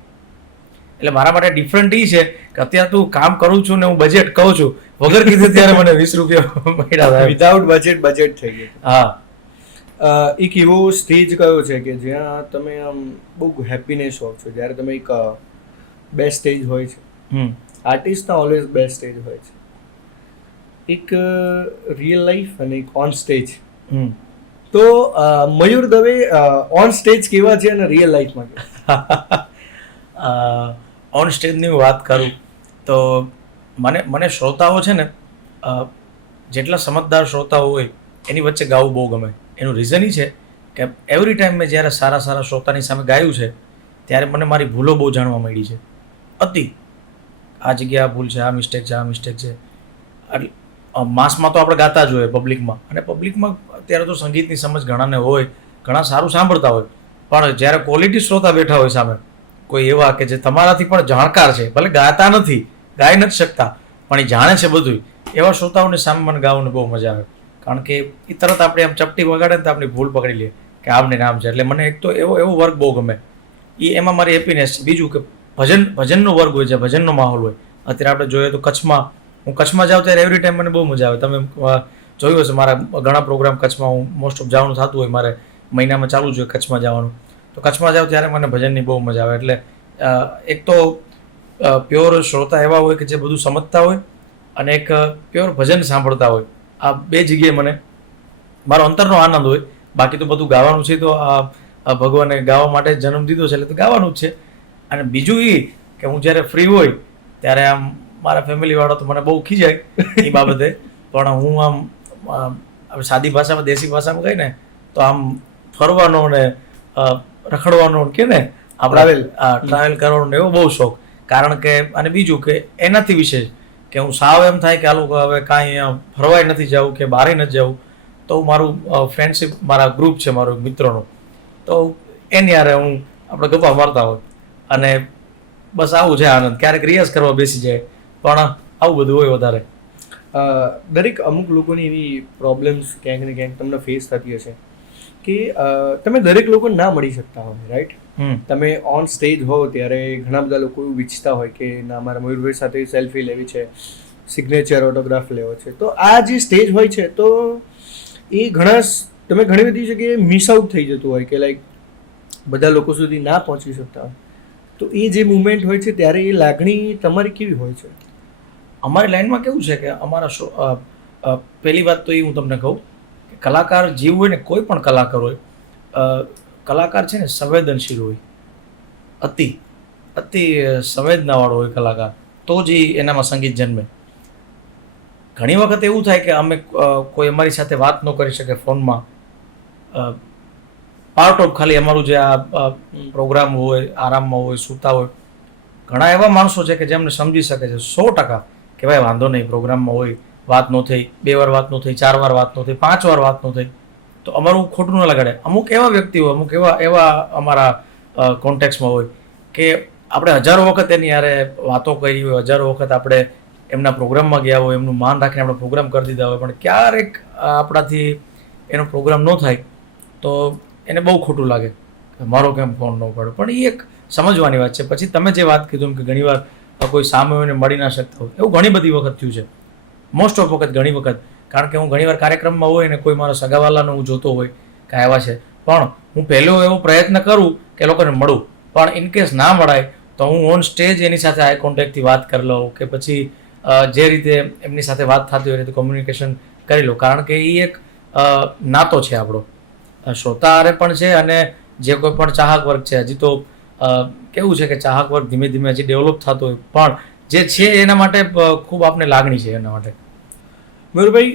એટલે મારા માટે ડિફરન્ટ એ છે કે અત્યારે તું કામ કરું છું ને હું બજેટ કહું છું, વગર કીધે ત્યારે મને 20 રૂપિયા મળ્યા. વિધાઉટ બજેટ થઈ ગયું. હા, એક એવો સ્ટેજ કયો છે કે જ્યાં તમે આમ બહુ હેપીનેસ હો છો, જ્યારે તમે એક બેસ્ટ સ્ટેજ હોય છે, આર્ટિસ્ટના ઓલવેઝ બેસ્ટ સ્ટેજ હોય છે, એક રિયલ લાઈફ અને એક ઓન સ્ટેજ. તો મયુર દવે ઓન સ્ટેજ કેવા છે અને રિયલ લાઈફમાં કેવા? ઓન સ્ટેજની વાત કરું તો મને શ્રોતાઓ છે ને, જેટલા સમજદાર શ્રોતાઓ હોય એની વચ્ચે ગાવું બહુ ગમે. એનું રીઝન એ છે કે એવરી ટાઈમ મેં જ્યારે સારા સારા શ્રોતાની સામે ગાયું છે ત્યારે મને મારી ભૂલો બહુ જાણવા મળી છે. અતિ આ જગ્યા આ ભૂલ છે, આ મિસ્ટેક છે, આ મિસ્ટેક છે. એટલે માસમાં તો આપણે ગાતા જ હોય પબ્લિકમાં, અને પબ્લિકમાં અત્યારે તો સંગીતની સમજ ઘણાને હોય, ઘણા સારું સાંભળતા હોય, પણ જ્યારે ક્વોલિટી શ્રોતા બેઠા હોય સામે કોઈ એવા કે જે તમારાથી પણ જાણકાર છે, ભલે ગાતા નથી, ગાઈ નથી શકતા, પણ એ જાણે છે બધું, એવા શ્રોતાઓની સામે મને ગાવાની બહુ મજા આવે. કારણ કે એ તરત આપણે આમ ચપટી વગાડે ને તો આપણી ભૂલ પકડી લઈએ કે આમને નામ છે. એટલે મને એક તો એવો વર્ગ બહુ ગમે, એમાં મારી હેપીનેસ છે. બીજું કે ભજનનો વર્ગ હોય છે, ભજનનો માહોલ હોય. અત્યારે આપણે જોઈએ તો હું કચ્છમાં જાઉં ત્યારે એવરી ટાઈમ મને બહુ મજા આવે. તમે જોયું હશે મારા ઘણા પ્રોગ્રામ કચ્છમાં હું મોસ્ટ ઓફ જવાનું થતું હોય, મારે મહિનામાં ચાલુ જ હોય કચ્છમાં જવાનું. તો કચ્છમાં જાઉં ત્યારે મને ભજનની બહુ મજા આવે. એટલે એક તો પ્યોર શ્રોતા એવા હોય કે જે બધું સમજતા હોય, અને એક પ્યોર ભજન સાંભળતા હોય. આ બે જગ્યાએ મને મારો અંતરનો આનંદ હોય. બાકી તો બધું ગાવાનું છે, તો આ ભગવાને ગાવા માટે જન્મ દીધો છે એટલે તો ગાવાનું જ છે. અને બીજું એ કે હું જ્યારે ફ્રી હોય ત્યારે આમ મારા ફેમિલીવાળા તો મને બહુ ખીજાય એ બાબતે, પણ હું આમ સાદી ભાષામાં દેશી ભાષામાં કહીને તો આમ ફરવાનો ને રખડવાનો કે ને ટ્રાવેલ કરવાનો એવો બહુ શોખ. કારણ કે અને બીજું કે એનાથી વિશેષ કે હું સાવ એમ થાય કે આ લોકો હવે કાંઈ ફરવાય નથી જવું કે બહાર નથી જવું, તો મારું ફ્રેન્ડશિપ, મારા ગ્રુપ છે મારો મિત્રોનો, તો એની યારે હું આપણે ગપ્પા મારતા હોય. અને બસ આવું છે આનંદ. ક્યારેક રિયાઝ કરવા બેસી જાય, પણ આવું બધું હોય વધારે. દરેક અમુક લોકોની એવી પ્રોબ્લેમ્સ ક્યાંક ને ક્યાંક તમને ફેસ થતી હશે કે તમે દરેક લોકો ના મળી શકતા હોય, રાઈટ? તમે ઓન સ્ટેજ હો ત્યારે ઘણા બધા લોકો એવું વિચારતા હોય કે ના, મારા મયુરભાઈ સાથે સેલ્ફી લેવી છે, સિગ્નેચર ઓટોગ્રાફ લેવો છે. તો આ જે સ્ટેજ હોય છે તો એ તમે ઘણી બધી જગ્યાએ મિસ આઉટ થઈ જતું હોય કે લાઈક બધા લોકો સુધી ના પહોંચી શકતા હોય. તો એ જે મુમેન્ટ હોય છે ત્યારે એ લાગણી તમારી કેવી હોય છે? અમારી લાઈનમાં કેવું છે કે અમારા પહેલી વાત તો એ હું તમને કહું કે કલાકાર જીવ હોય ને, કોઈ પણ કલાકાર હોય, કલાકાર છે ને સંવેદનશીલ હોય, અતિ સંવેદનાવાળો હોય કલાકાર, તો જ એનામાં સંગીત જન્મે. ઘણી વખત એવું થાય કે અમે કોઈ અમારી સાથે વાત ન કરી શકે ફોનમાં, પાર્ટ ઓફ ખાલી અમારું જે આ પ્રોગ્રામ હોય, આરામમાં હોય, સૂતા હોય. ઘણા એવા માણસો છે કે જેમને સમજી શકે છે 100% કે ભાઈ વાંધો નહીં, પ્રોગ્રામમાં હોય, વાત ન થઈ, 2 વાર વાત ન થઈ, 4 વાર વાત ન થઈ, 5 વાર વાત ન થઈ, તો અમારું ખોટું ન લગાડે. અમુક એવા વ્યક્તિઓ, અમુક એવા અમારા કોન્ટેક્ટમાં હોય કે આપણે હજારો વખત એની યારે વાતો કરી હોય, હજારો વખત આપણે એમના પ્રોગ્રામમાં ગયા હોય, એમનું માન રાખીને આપણે પ્રોગ્રામ કરી દીધા હોય, પણ ક્યારેક આપણાથી એનો પ્રોગ્રામ ન થાય તો એને બહુ ખોટું લાગે કે મારો કેમ ફોન ન પડ્યો. પણ એ એક સમજવાની વાત છે. પછી તમે જે વાત કીધું કે ઘણીવાર કોઈ સામે હોય ને મળી ના શકતા હોય, એવું ઘણી બધી વખત થયું છે. મોસ્ટ ઓફ વખત, ઘણી વખત. કારણ કે હું ઘણીવાર કાર્યક્રમમાં હોય ને કોઈ મારા સગાવાલાનો હું જોતો હોય કે આવ્યા છે, પણ હું પહેલો એવો પ્રયત્ન કરું કે લોકોને મળું, પણ ઇનકેસ ના મળાય તો હું ઓન સ્ટેજ એની સાથે આઈ કોન્ટેક્ટથી વાત કરી લઉં, કે પછી જે રીતે એમની સાથે વાત થતી હોય એ રીતે કોમ્યુનિકેશન કરી લો. કારણ કે એ એક નાતો છે આપણો, શ્રોતા હારે પણ છે અને જે કોઈ પણ ચાહક વર્ગ છે. હજી તો કેવું છે કે ચાહક વર્ગ ધીમે ધીમે હજી ડેવલપ થતો હોય, પણ જે છે એના માટે ખૂબ આપને લાગણી છે એના માટે. મયુરભાઈ,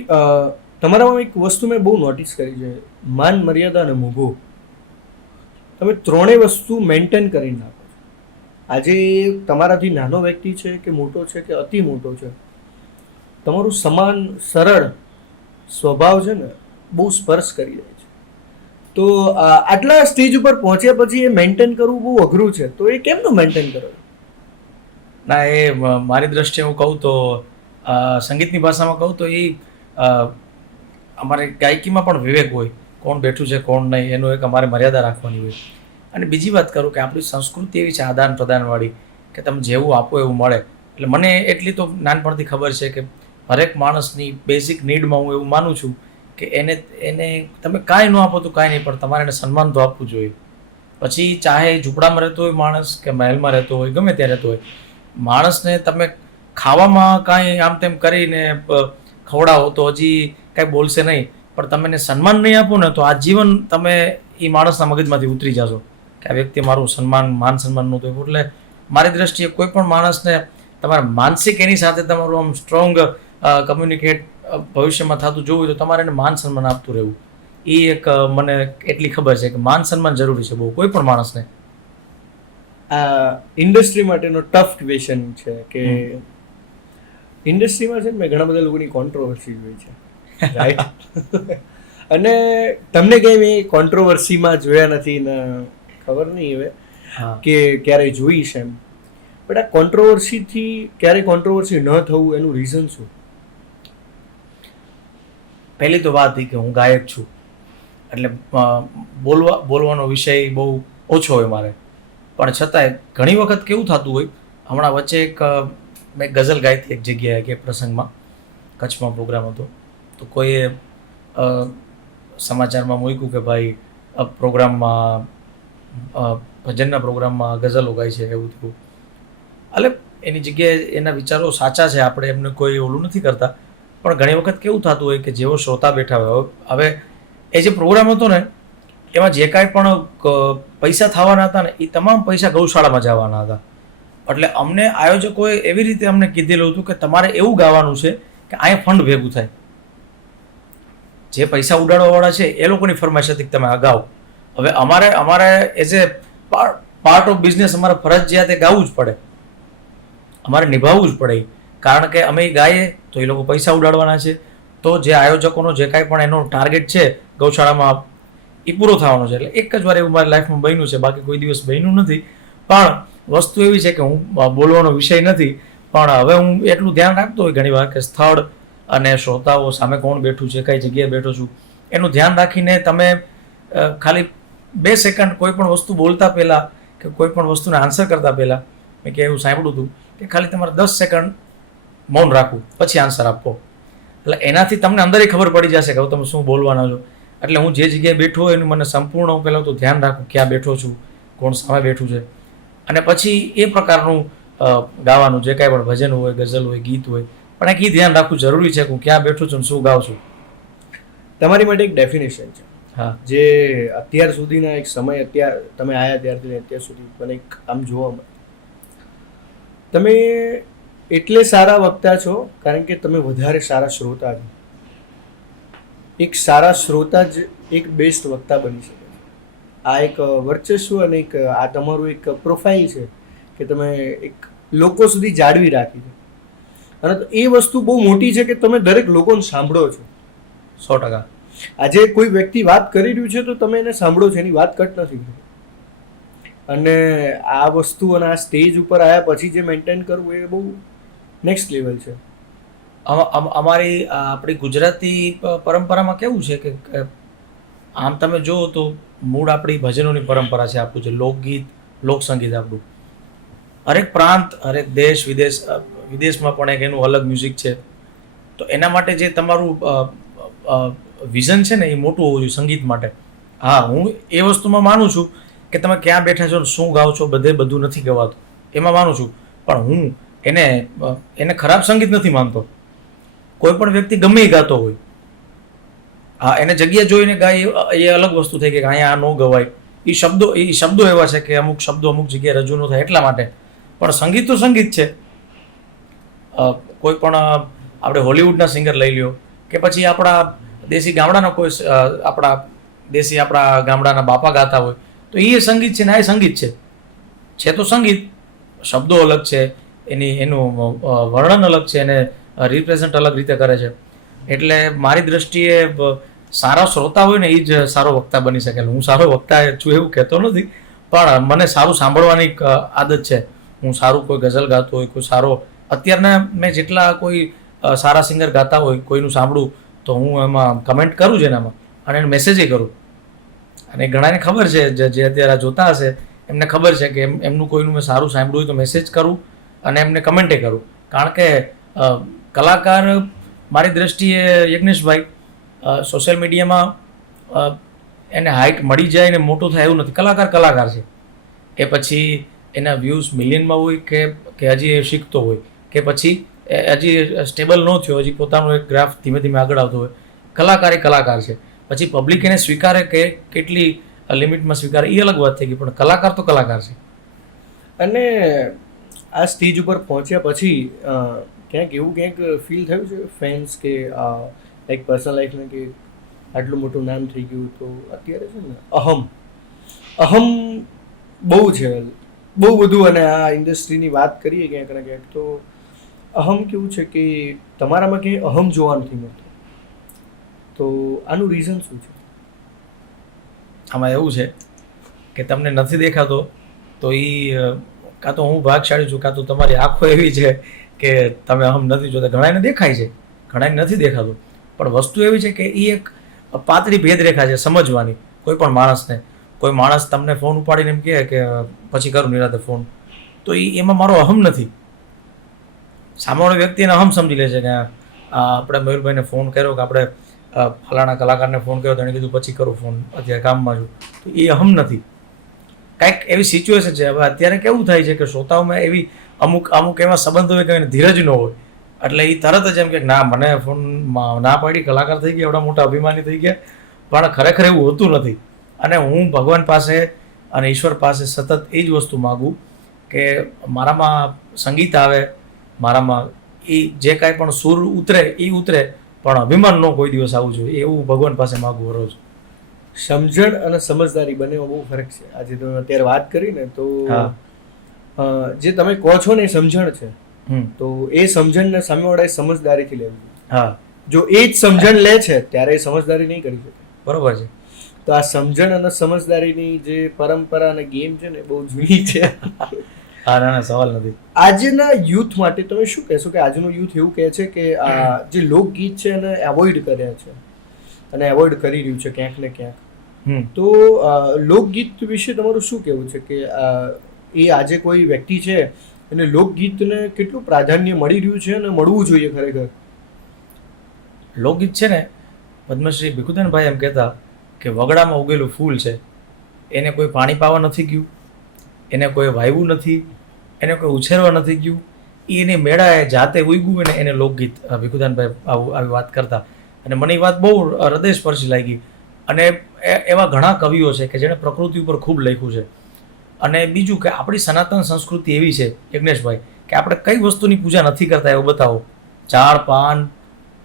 તમારામાં એક વસ્તુ મેં બહુ નોટિસ કરી છે, માન, મર્યાદા અને મોભો. તમે ત્રણેય વસ્તુ મેન્ટેન કરીને રાખો છો. આજે તમારાથી નાનો વ્યક્તિ છે કે મોટો છે કે અતિ મોટો છે, તમારું સમાન સરળ સ્વભાવ છે ને બહુ સ્પર્શ કરી જાય છે. તો આટલા સ્ટેજ ઉપર પહોંચ્યા પછી એ મેન્ટેન કરવું બહુ અઘરું છે, તો એ કેમનું મેન્ટેન કરો? ના, એ મારી દ્રષ્ટિએ હું કહું તો સંગીતની ભાષામાં કહું તો એ અમારે ગાયકીમાં પણ વિવેક હોય, કોણ બેઠું છે કોણ નહીં એનું એક અમારે મર્યાદા રાખવાની હોય. અને બીજી વાત કરું કે આપણી સંસ્કૃતિ એવી છે આદાન પ્રદાનવાળી કે તમે જેવું આપો એવું મળે. એટલે મને એટલી તો નાનપણથી ખબર છે કે હરેક માણસની બેઝિક નીડમાં હું એવું માનું છું કે એને તમે કાંઈ ન આપો તો કાંઈ નહીં, પણ તમારે એને સન્માન તો આપવું જોઈએ. પછી ચાહે ઝૂંપડામાં રહેતો હોય માણસ કે મહેલમાં રહેતો હોય, ગમે ત્યાં રહેતો હોય, માણસને તમે ખાવામાં કાંઈ આમ તેમ કરીને ખવડાવો તો હજી કાંઈ બોલશે નહીં, પણ તમે એને સન્માન નહીં આપો ને તો આજીવન તમે એ માણસના મગજમાંથી ઉતરી જશો કે આ વ્યક્તિ મારું માન સન્માન નહોતું. એટલે મારી દ્રષ્ટિએ કોઈ પણ માણસને તમારે માનસિક એની સાથે તમારું આમ સ્ટ્રોંગ કમ્યુનિકેટ ભવિષ્યમાં થતું જોવું હોય તો તમારે એને માન સન્માન આપતું રહેવું. એ એક મને એટલી ખબર છે કે માન સન્માન જરૂરી છે બહુ, કોઈ પણ માણસને. આ ઇન્ડસ્ટ્રી માટેનો ટફ ક્વેશ્ચન છે કે ઇન્ડસ્ટ્રીમાં છે ને મેં ઘણા બધા લોકોની કોન્ટ્રોવર્સી જોઈ છે, રાઈટ? અને તમને કંઈ એ કોન્ટ્રોવર્સીમાં જોયા નથી ને ખબર નહીં હવે કે ક્યારેય જોઈ છે એમ, બટ આ કોન્ટ્રોવર્સીથી ક્યારેય કોન્ટ્રોવર્સી ન થવું એનું રીઝન શું? પહેલી તો વાત એ કે હું ગાયક છું, એટલે બોલવાનો વિષય બહુ ઓછો હોય મારે, પણ છતાંય ઘણી વખત કેવું થતું હોય. હમણાં વચ્ચે મેં ગઝલ ગાઈ હતી એક જગ્યાએ કે પ્રસંગમાં, કચ્છમાં પ્રોગ્રામ હતો, તો કોઈએ સમાચારમાં મૂક્યું કે ભાઈ પ્રોગ્રામમાં ભજનના પ્રોગ્રામમાં ગઝલો ગાય છે, એવું થયું. એટલે એની જગ્યાએ એના વિચારો સાચા છે, આપણે એમને કોઈ ઓલું નથી કરતા, પણ ઘણી વખત કેવું થતું હોય કે જેવો શ્રોતા બેઠા હોય, હવે એ જે પ્રોગ્રામ હતો ને એમાં જે કાંઈ પણ પૈસા થવાના હતા ને એ તમામ પૈસા ગૌશાળામાં જવાના હતા. એટલે અમને આયોજકોએ એવી રીતે અમને કીધેલું હતું કે તમારે એવું ગાવાનું છે કે અહીંયા ફંડ ભેગું થાય. જે પૈસા ઉડાડવાવાળા છે એ લોકોની ફરમાઈશ હતી કે તમે આ ગાઓ. હવે અમારે as a part of business અમારે ફરજિયાત એ ગાવું જ પડે, અમારે નિભાવવું જ પડે, કારણ કે અમે ગાઈએ તો એ લોકો પૈસા ઉડાડવાના છે. તો જે આયોજકોનો જે કાંઈ પણ એનો ટાર્ગેટ છે ગૌશાળામાં એ પૂરો થવાનો છે. એટલે એક જ વાર એવું મારી લાઈફમાં બન્યું છે, બાકી કોઈ દિવસ બન્યું નથી. પણ વસ્તુ એવી છે કે હું બોલવાનો વિષય નથી, પણ હવે હું એટલું ધ્યાન રાખતો હોય ઘણી વાર કે સ્થળ અને શ્રોતાઓ સામે કોણ બેઠું છે, કઈ જગ્યાએ બેઠો છું, એનું ધ્યાન રાખીને તમે ખાલી 2 સેકન્ડ કોઈ પણ વસ્તુ બોલતા પહેલાં કે કોઈ પણ વસ્તુને આન્સર કરતા પહેલાં મેં કે એવું સાંભળ્યું હતું કે ખાલી તમારે 10 સેકન્ડ મૌન રાખવું, પછી આન્સર આપવો. એટલે એનાથી તમને અંદરથી ખબર પડી જશે કે તમે શું બોલવાના છો. એટલે હું જે જગ્યાએ બેઠો હોય એનું મને સંપૂર્ણ પહેલાં તો ધ્યાન રાખું, ક્યાં બેઠો છું, કોણ સામે બેઠું છે, અને પછી એ પ્રકારનું ગાવાનું, જે કાંઈ પણ ભજન હોય, ગઝલ હોય, ગીત હોય, પણ એક એ ધ્યાન રાખવું જરૂરી છે કે હું ક્યાં બેઠું છું, શું ગાઉં છું. તમારી માટે એક ડેફિનેશન છે, હા, જે અત્યાર સુધીના એક સમય, અત્યાર તમે આવ્યા ત્યારથી અત્યાર સુધી મને એક આમ જોવા મળે, તમે એટલે સારા વક્તા છો કારણ કે તમે વધારે સારા શ્રોતા છો. એક સારા શ્રોતા જ એક બેસ્ટ વક્તા બની શકે છે. આ એક વર્ચસ્વ અને એક આ તમારું એક પ્રોફાઇલ છે કે તમે એક લોકો સુધી જાળવી રાખી છે. અને એ વસ્તુ બહુ મોટી છે કે તમે દરેક લોકોને સાંભળો છો. 100%. આજે કોઈ વ્યક્તિ વાત કરી રહ્યું છે તો તમે એને સાંભળો છો, એની વાત કટ નથી. અને આ વસ્તુ અને આ સ્ટેજ ઉપર આવ્યા પછી જે મેન્ટેન કરવું એ બહુ નેક્સ્ટ લેવલ છે. અમારી આપણી ગુજરાતી પરંપરામાં કેવું છે કે આમ તમે જુઓ તો મૂળ આપણી ભજનોની પરંપરા છે, આપણું જે લોકગીત, લોકસંગીત આપણું. હરેક પ્રાંત, હરેક દેશ વિદેશમાં પણ એક એનું અલગ મ્યુઝિક છે. તો એના માટે જે તમારું વિઝન છે ને એ મોટું હોવું જોઈએ સંગીત માટે. હા, હું એ વસ્તુમાં માનું છું કે તમે ક્યાં બેઠા છો, શું ગાઓ છો, બધું નથી ગવાતું, એમાં માનું છું. પણ હું એને ખરાબ સંગીત નથી માનતો. કોઈ પણ વ્યક્તિ ગમે એ ગાતો હોય, હા, એને જગ્યા જોઈને ગાય એ અલગ વસ્તુ થઈ કે અહીંયા આ ન ગવાય. એ શબ્દો એવા છે કે અમુક શબ્દો અમુક જગ્યાએ રજૂ ન થાય એટલા માટે. પણ સંગીત તો સંગીત છે. કોઈ પણ આપણે હોલિવૂડના સિંગર લઈ લ્યો કે પછી આપણા દેશી ગામડાના કોઈ આપણા ગામડાના બાપા ગાતા હોય, તો એ સંગીત છે ને આ સંગીત છે તો સંગીત. શબ્દો અલગ છે, એનું વર્ણન અલગ છે, એને રિપ્રેઝન્ટ અલગ રીતે કરે છે. એટલે મારી દ્રષ્ટિએ સારા શ્રોતા હોય ને એ જ સારો વક્તા બની શકે. હું સારો વક્તા છું એવું કહેતો નથી, પણ મને સારું સાંભળવાની આદત છે. હું સારું કોઈ ગઝલ ગાતો હોય, કોઈ સારો અત્યારના મેં જેટલા કોઈ સારા સિંગર ગાતા હોય કોઈનું સાંભળું તો હું એમાં કમેન્ટ કરું છું એનામાં, અને એને મેસેજે કરું. અને ઘણાને ખબર છે જે અત્યારે જોતા હશે એમને ખબર છે કે એમનું કોઈનું મેં સારું સાંભળ્યું હોય તો મેસેજ કરું અને એમને કમેન્ટે કરું. કારણ કે કલાકાર મારી દ્રષ્ટિએ યજ્ઞેશભાઈ સોશિયલ મીડિયામાં એને હાઇટ મળી જાય ને મોટો થાય એવું નથી. કલાકાર છે. એ પછી એના વ્યૂઝ મિલિયનમાં હોય કે હજી એ શીખતો હોય કે પછી હજી સ્ટેબલ ન થયો, હજી પોતાનો એક ગ્રાફ ધીમે ધીમે આગળ આવતો હોય. કલાકાર છે. પછી પબ્લિક એને સ્વીકારે કે કેટલી લિમિટમાં સ્વીકારે એ અલગ વાત થઈ ગઈ, પણ કલાકાર તો કલાકાર છે. અને આ સ્ટેજ ઉપર પહોંચ્યા પછી ક્યાંક ફીલ થયું છે ફેન્સ કે લાઈક પર્સનલ લાઈફમાં કે આટલું મોટું નામ થઈ ગયું. તો અત્યારે છે ને અહમ બહુ છે, બહુ બધું. અને આ ઇન્ડસ્ટ્રીની વાત કરીએ ક્યાંક ને ક્યાંક તો અહમ કેવું છે કે તમારામાં ક્યાંય અહમ જોવા નથી મળતું. તો આનું રીઝન શું છે? આમાં એવું છે કે તમને નથી દેખાતો તો એ કાં તો હું ભાગશાળી છું, કાં તો તમારી આંખો એવી છે કે તમે અહમ નથી જોતા. ઘણાને દેખાય છે, ઘણાને નથી દેખાતું. પણ વસ્તુ એવી છે કે એ એક પાતળી ભેદરેખા છે સમજવાની. કોઈ પણ માણસને, કોઈ માણસ તમને ફોન ઉપાડીને એમ કહે કે પછી કરું નિરાતે ફોન, તો એમાં મારો અહમ નથી. સામેવાળો વ્યક્તિ એને અહમ સમજી લે છે કે આપણે મયુરભાઈને ફોન કર્યો, કે આપણે ફલાણા કલાકારને ફોન કર્યો, તેણે કીધું પછી કરું ફોન, અત્યારે કામમાં છું. તો એ અહમ નથી. કાંઈક એવી સિચ્યુએશન છે. હવે અત્યારે કેવું થાય છે કે શ્રોતાઓમાં એવી અમુક એવા સંબંધો હોય કે એને ધીરજ ન હોય, એટલે એ તરત જ એમ કે ના, મને ફોન ના પાડી, કલાકાર થઈ ગયા, એવડા મોટા અભિમાની થઈ ગયા. પણ ખરેખર એવું હોતું નથી. અને હું ભગવાન પાસે અને ઈશ્વર પાસે સતત એ જ વસ્તુ માગું કે મારામાં સંગીત આવે, મારામાં એ જે કાંઈ પણ સૂર ઉતરે એ ઉતરે, પણ અભિમાન ન કોઈ દિવસ આવવું જોઈએ, એવું ભગવાન પાસે માગું રોજ. સમજણ અને સમજદારી બંનેમાં બહુ ફરક છે. આજે તમે અત્યારે વાત કરી ને તો જે તમે કહો છો ને એ સમજણ છે, તો એ સમજણને સામેવાળાએ સમજદારીથી લેવી. હા, જો એ જ સમજણ લે છે ત્યારે એ સમજદારી નહીં કરી શકે. બરોબર છે. તો આ સમજણ અને સમજદારીની જે પરંપરા અને ગેમ છે ને બહુ જૂની છે. હા, ના સવાલ નથી. આજના યુથ માટે તમે શું કહેશો કે આજનું યુથ એવું કહે છે કે આ જે લોકગીત છે એને એવોઇડ કર્યા છે અને એવોઇડ કરી રહ્યું છે ક્યાંક ને ક્યાંક. તો લોકગીત વિશે તમારું શું કહેવું છે કે એ આજે કોઈ વ્યક્તિ છે એને લોકગીતને કેટલું પ્રાધાન્ય મળી રહ્યું છે અને મળવું જોઈએ ખરેખર? લોકગીત છે ને, પદ્મશ્રી ભીખુદાનભાઈ એમ કહેતા કે વગડામાં ઉગેલું ફૂલ છે, એને કોઈ પાણી પાવા નથી ગયું, એને કોઈ વાવ્યું નથી, એને કોઈ ઉછેરવા નથી ગયું, એ એની મેળાએ જાતે ઉગ્યું ને એને લોકગીત. ભીખુદાનભાઈ આવી વાત કરતા, અને મને એ વાત બહુ હૃદયસ્પર્શી લાગી. અને એવા ઘણા કવિઓ છે કે જેણે પ્રકૃતિ ઉપર ખૂબ લખ્યું છે. અને બીજું કે આપણી સનાતન સંસ્કૃતિ એવી છે યજ્ઞેશભાઈ કે આપણે કઈ વસ્તુની પૂજા નથી કરતા એવું બતાવો. ઝાડ, પાન,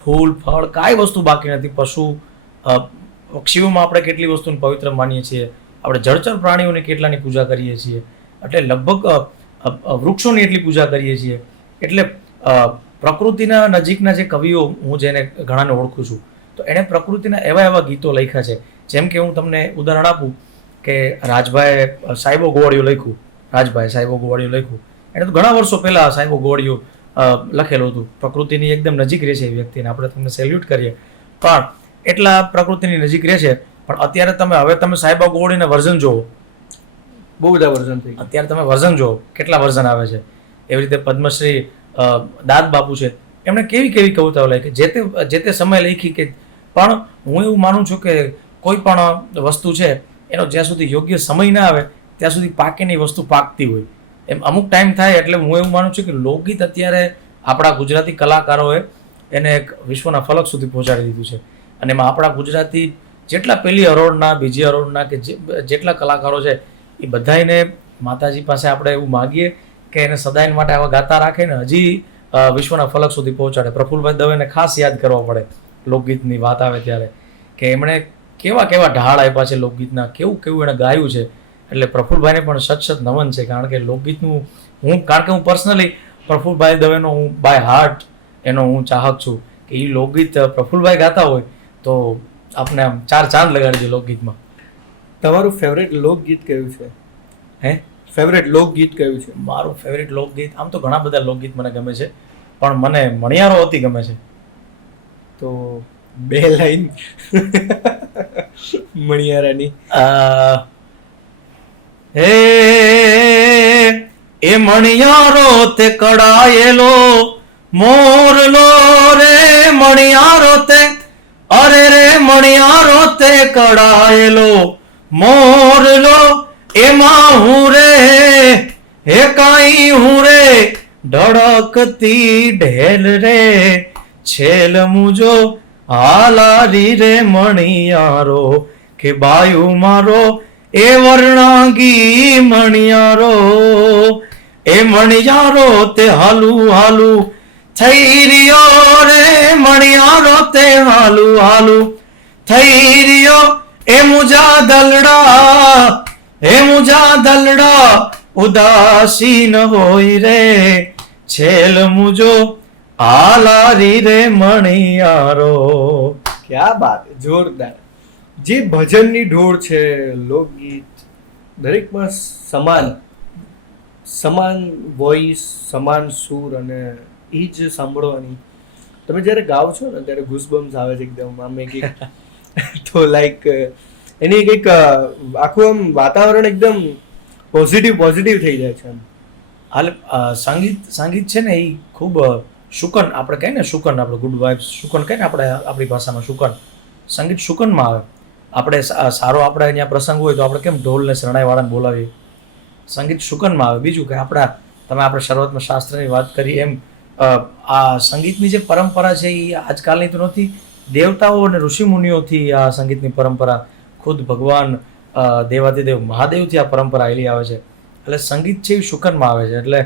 ફૂલ, ફળ, કાંઈ વસ્તુ બાકી નથી. પશુ પક્ષીઓમાં આપણે કેટલી વસ્તુને પવિત્ર માનીએ છીએ, આપણે જળચર પ્રાણીઓની કેટલાની પૂજા કરીએ છીએ, એટલે લગભગ વૃક્ષોની એટલી પૂજા કરીએ છીએ. એટલે પ્રકૃતિના નજીકના જે કવિઓ, હું જેને ઘણાને ઓળખું છું, તો એણે પ્રકૃતિના એવા ગીતો લખ્યા છે. જેમ કે હું તમને ઉદાહરણ આપું કે રાજભાઈ સાહેબો ગોવાળિયું લખ્યું, રાજભાઈ સાહેબો ગોવાળિયું લખ્યું. એણે તો ઘણા વર્ષો પહેલાં સાહેબો ગોવાળિયું લખેલું હતું. પ્રકૃતિની એકદમ નજીક રહે છે એ વ્યક્તિને, આપણે તમને સેલ્યુટ કરીએ. પણ એટલા પ્રકૃતિની નજીક રહે છે. પણ અત્યારે હવે તમે સાહેબા ગોવાળીના વર્ઝન જુઓ, બહુ બધા વર્ઝન થઈ ગયા. અત્યારે તમે વર્ઝન જુઓ, કેટલા વર્ઝન આવે છે. એવી રીતે પદ્મશ્રી દાદ બાપુ છે, એમણે કેવી કવિતાઓ લખી, જે તે સમય લખી. કે પણ હું એવું માનું છું કે કોઈ પણ વસ્તુ છે એનો જ્યાં સુધી યોગ્ય સમય ના આવે ત્યાં સુધી પાકેની વસ્તુ પાકતી હોય. એમ અમુક ટાઈમ થાય. એટલે હું એવું માનું છું કે લોકગીત અત્યારે આપણા ગુજરાતી કલાકારોએ એને એક વિશ્વના ફલક સુધી પહોંચાડી દીધું છે. અને એમાં આપણા ગુજરાતી જેટલા પહેલી હરોળના, બીજી હરોળના કે જેટલા કલાકારો છે એ બધાને માતાજી પાસે આપણે એવું માગીએ કે એને સદાય માટે આવા ગાતા રાખે ને હજી વિશ્વના ફલક સુધી પહોંચાડે. પ્રફુલ્લભાઈ દવેને ખાસ યાદ કરવા પડે લોકગીતની વાત આવે ત્યારે, કે એમણે કેવા ઢાળ આપ્યા છે લોકગીતના, કેવું એણે ગાયું છે. એટલે પ્રફુલ્લભાઈને પણ સત નમન છે. કારણ કે લોકગીતનું કારણ કે હું પર્સનલી પ્રફુલ્લભાઈ દવેનો હું બાય હાર્ટ એનો હું ચાહક છું. કે એ લોકગીત પ્રફુલ્લભાઈ ગાતા હોય તો આપણે આમ 4 ચાંદ લગાડી દે લોકગીતમાં. તમારું ફેવરેટ લોકગીત કયું છે? હે, ફેવરેટ લોકગીત કયું છે? મારું ફેવરેટ લોકગીત, આમ તો ઘણા બધા લોકગીત મને ગમે છે, પણ મને મણિયારો અતિ ગમે છે. તો 2 લાઈન મણિયારાની. હે એ મણિયારો તે કડાયેલો મોરલો રે, મણિયારો તે, અરે રે મણિયારો તે કડાયેલો મોરલો, એમાં હું રે હે કાઈ હું રે ઢળકતી ઢેલ રે, છેલ મુજો હાલારી રે મણિયારો, કે બાયુ મારો એ વર્ણાંગી મણિયારો, એ મણિયારો તે હાલું થઈ રહ્યો રે, મણિયારો તે હાલું થઈ રહ્યો એ મુજા દલડા ઉદાસીન હોય રે છેલ મુજો આલારી રે મણિયારો. ક્યાં બાત, જોરદાર. જે ભજનની ઢોળ છે, લોકગીત, દરેકમાં સમાન વોઇસ, સમાન સૂર, અને એ જ સાંભળવાની. તમે જ્યારે ગાઓ છો ને ત્યારે ગુસબમ્સ આવે છે એકદમ આમ એક તો લાઈક એની કંઈક આખું આમ વાતાવરણ એકદમ પોઝિટિવ થઈ જાય છે. હાલ સંગીત છે ને એ ખૂબ શુકન, આપણે કહીએ ને શુકન, આપણે ગુડ વાઇબ્સ શુકન કહીએ ને આપણે આપણી ભાષામાં શુકન. સંગીત શુકનમાં આવે. આપણે સારો આપણે અહીંયા પ્રસંગ હોય તો આપણે કેમ ઢોલને શરણાઈવાળાને બોલાવીએ, સંગીત શુકનમાં આવે. બીજું કે તમે આપણે શરૂઆતમાં શાસ્ત્રની વાત કરી એમ આ સંગીતની જે પરંપરા છે એ આજકાલની તો નથી, દેવતાઓ અને ઋષિમુનિઓથી આ સંગીતની પરંપરા, ખુદ ભગવાન દેવાધિદેવ મહાદેવથી આ પરંપરા આવેલી આવે છે. એટલે સંગીત છે એ શુકનમાં આવે છે. એટલે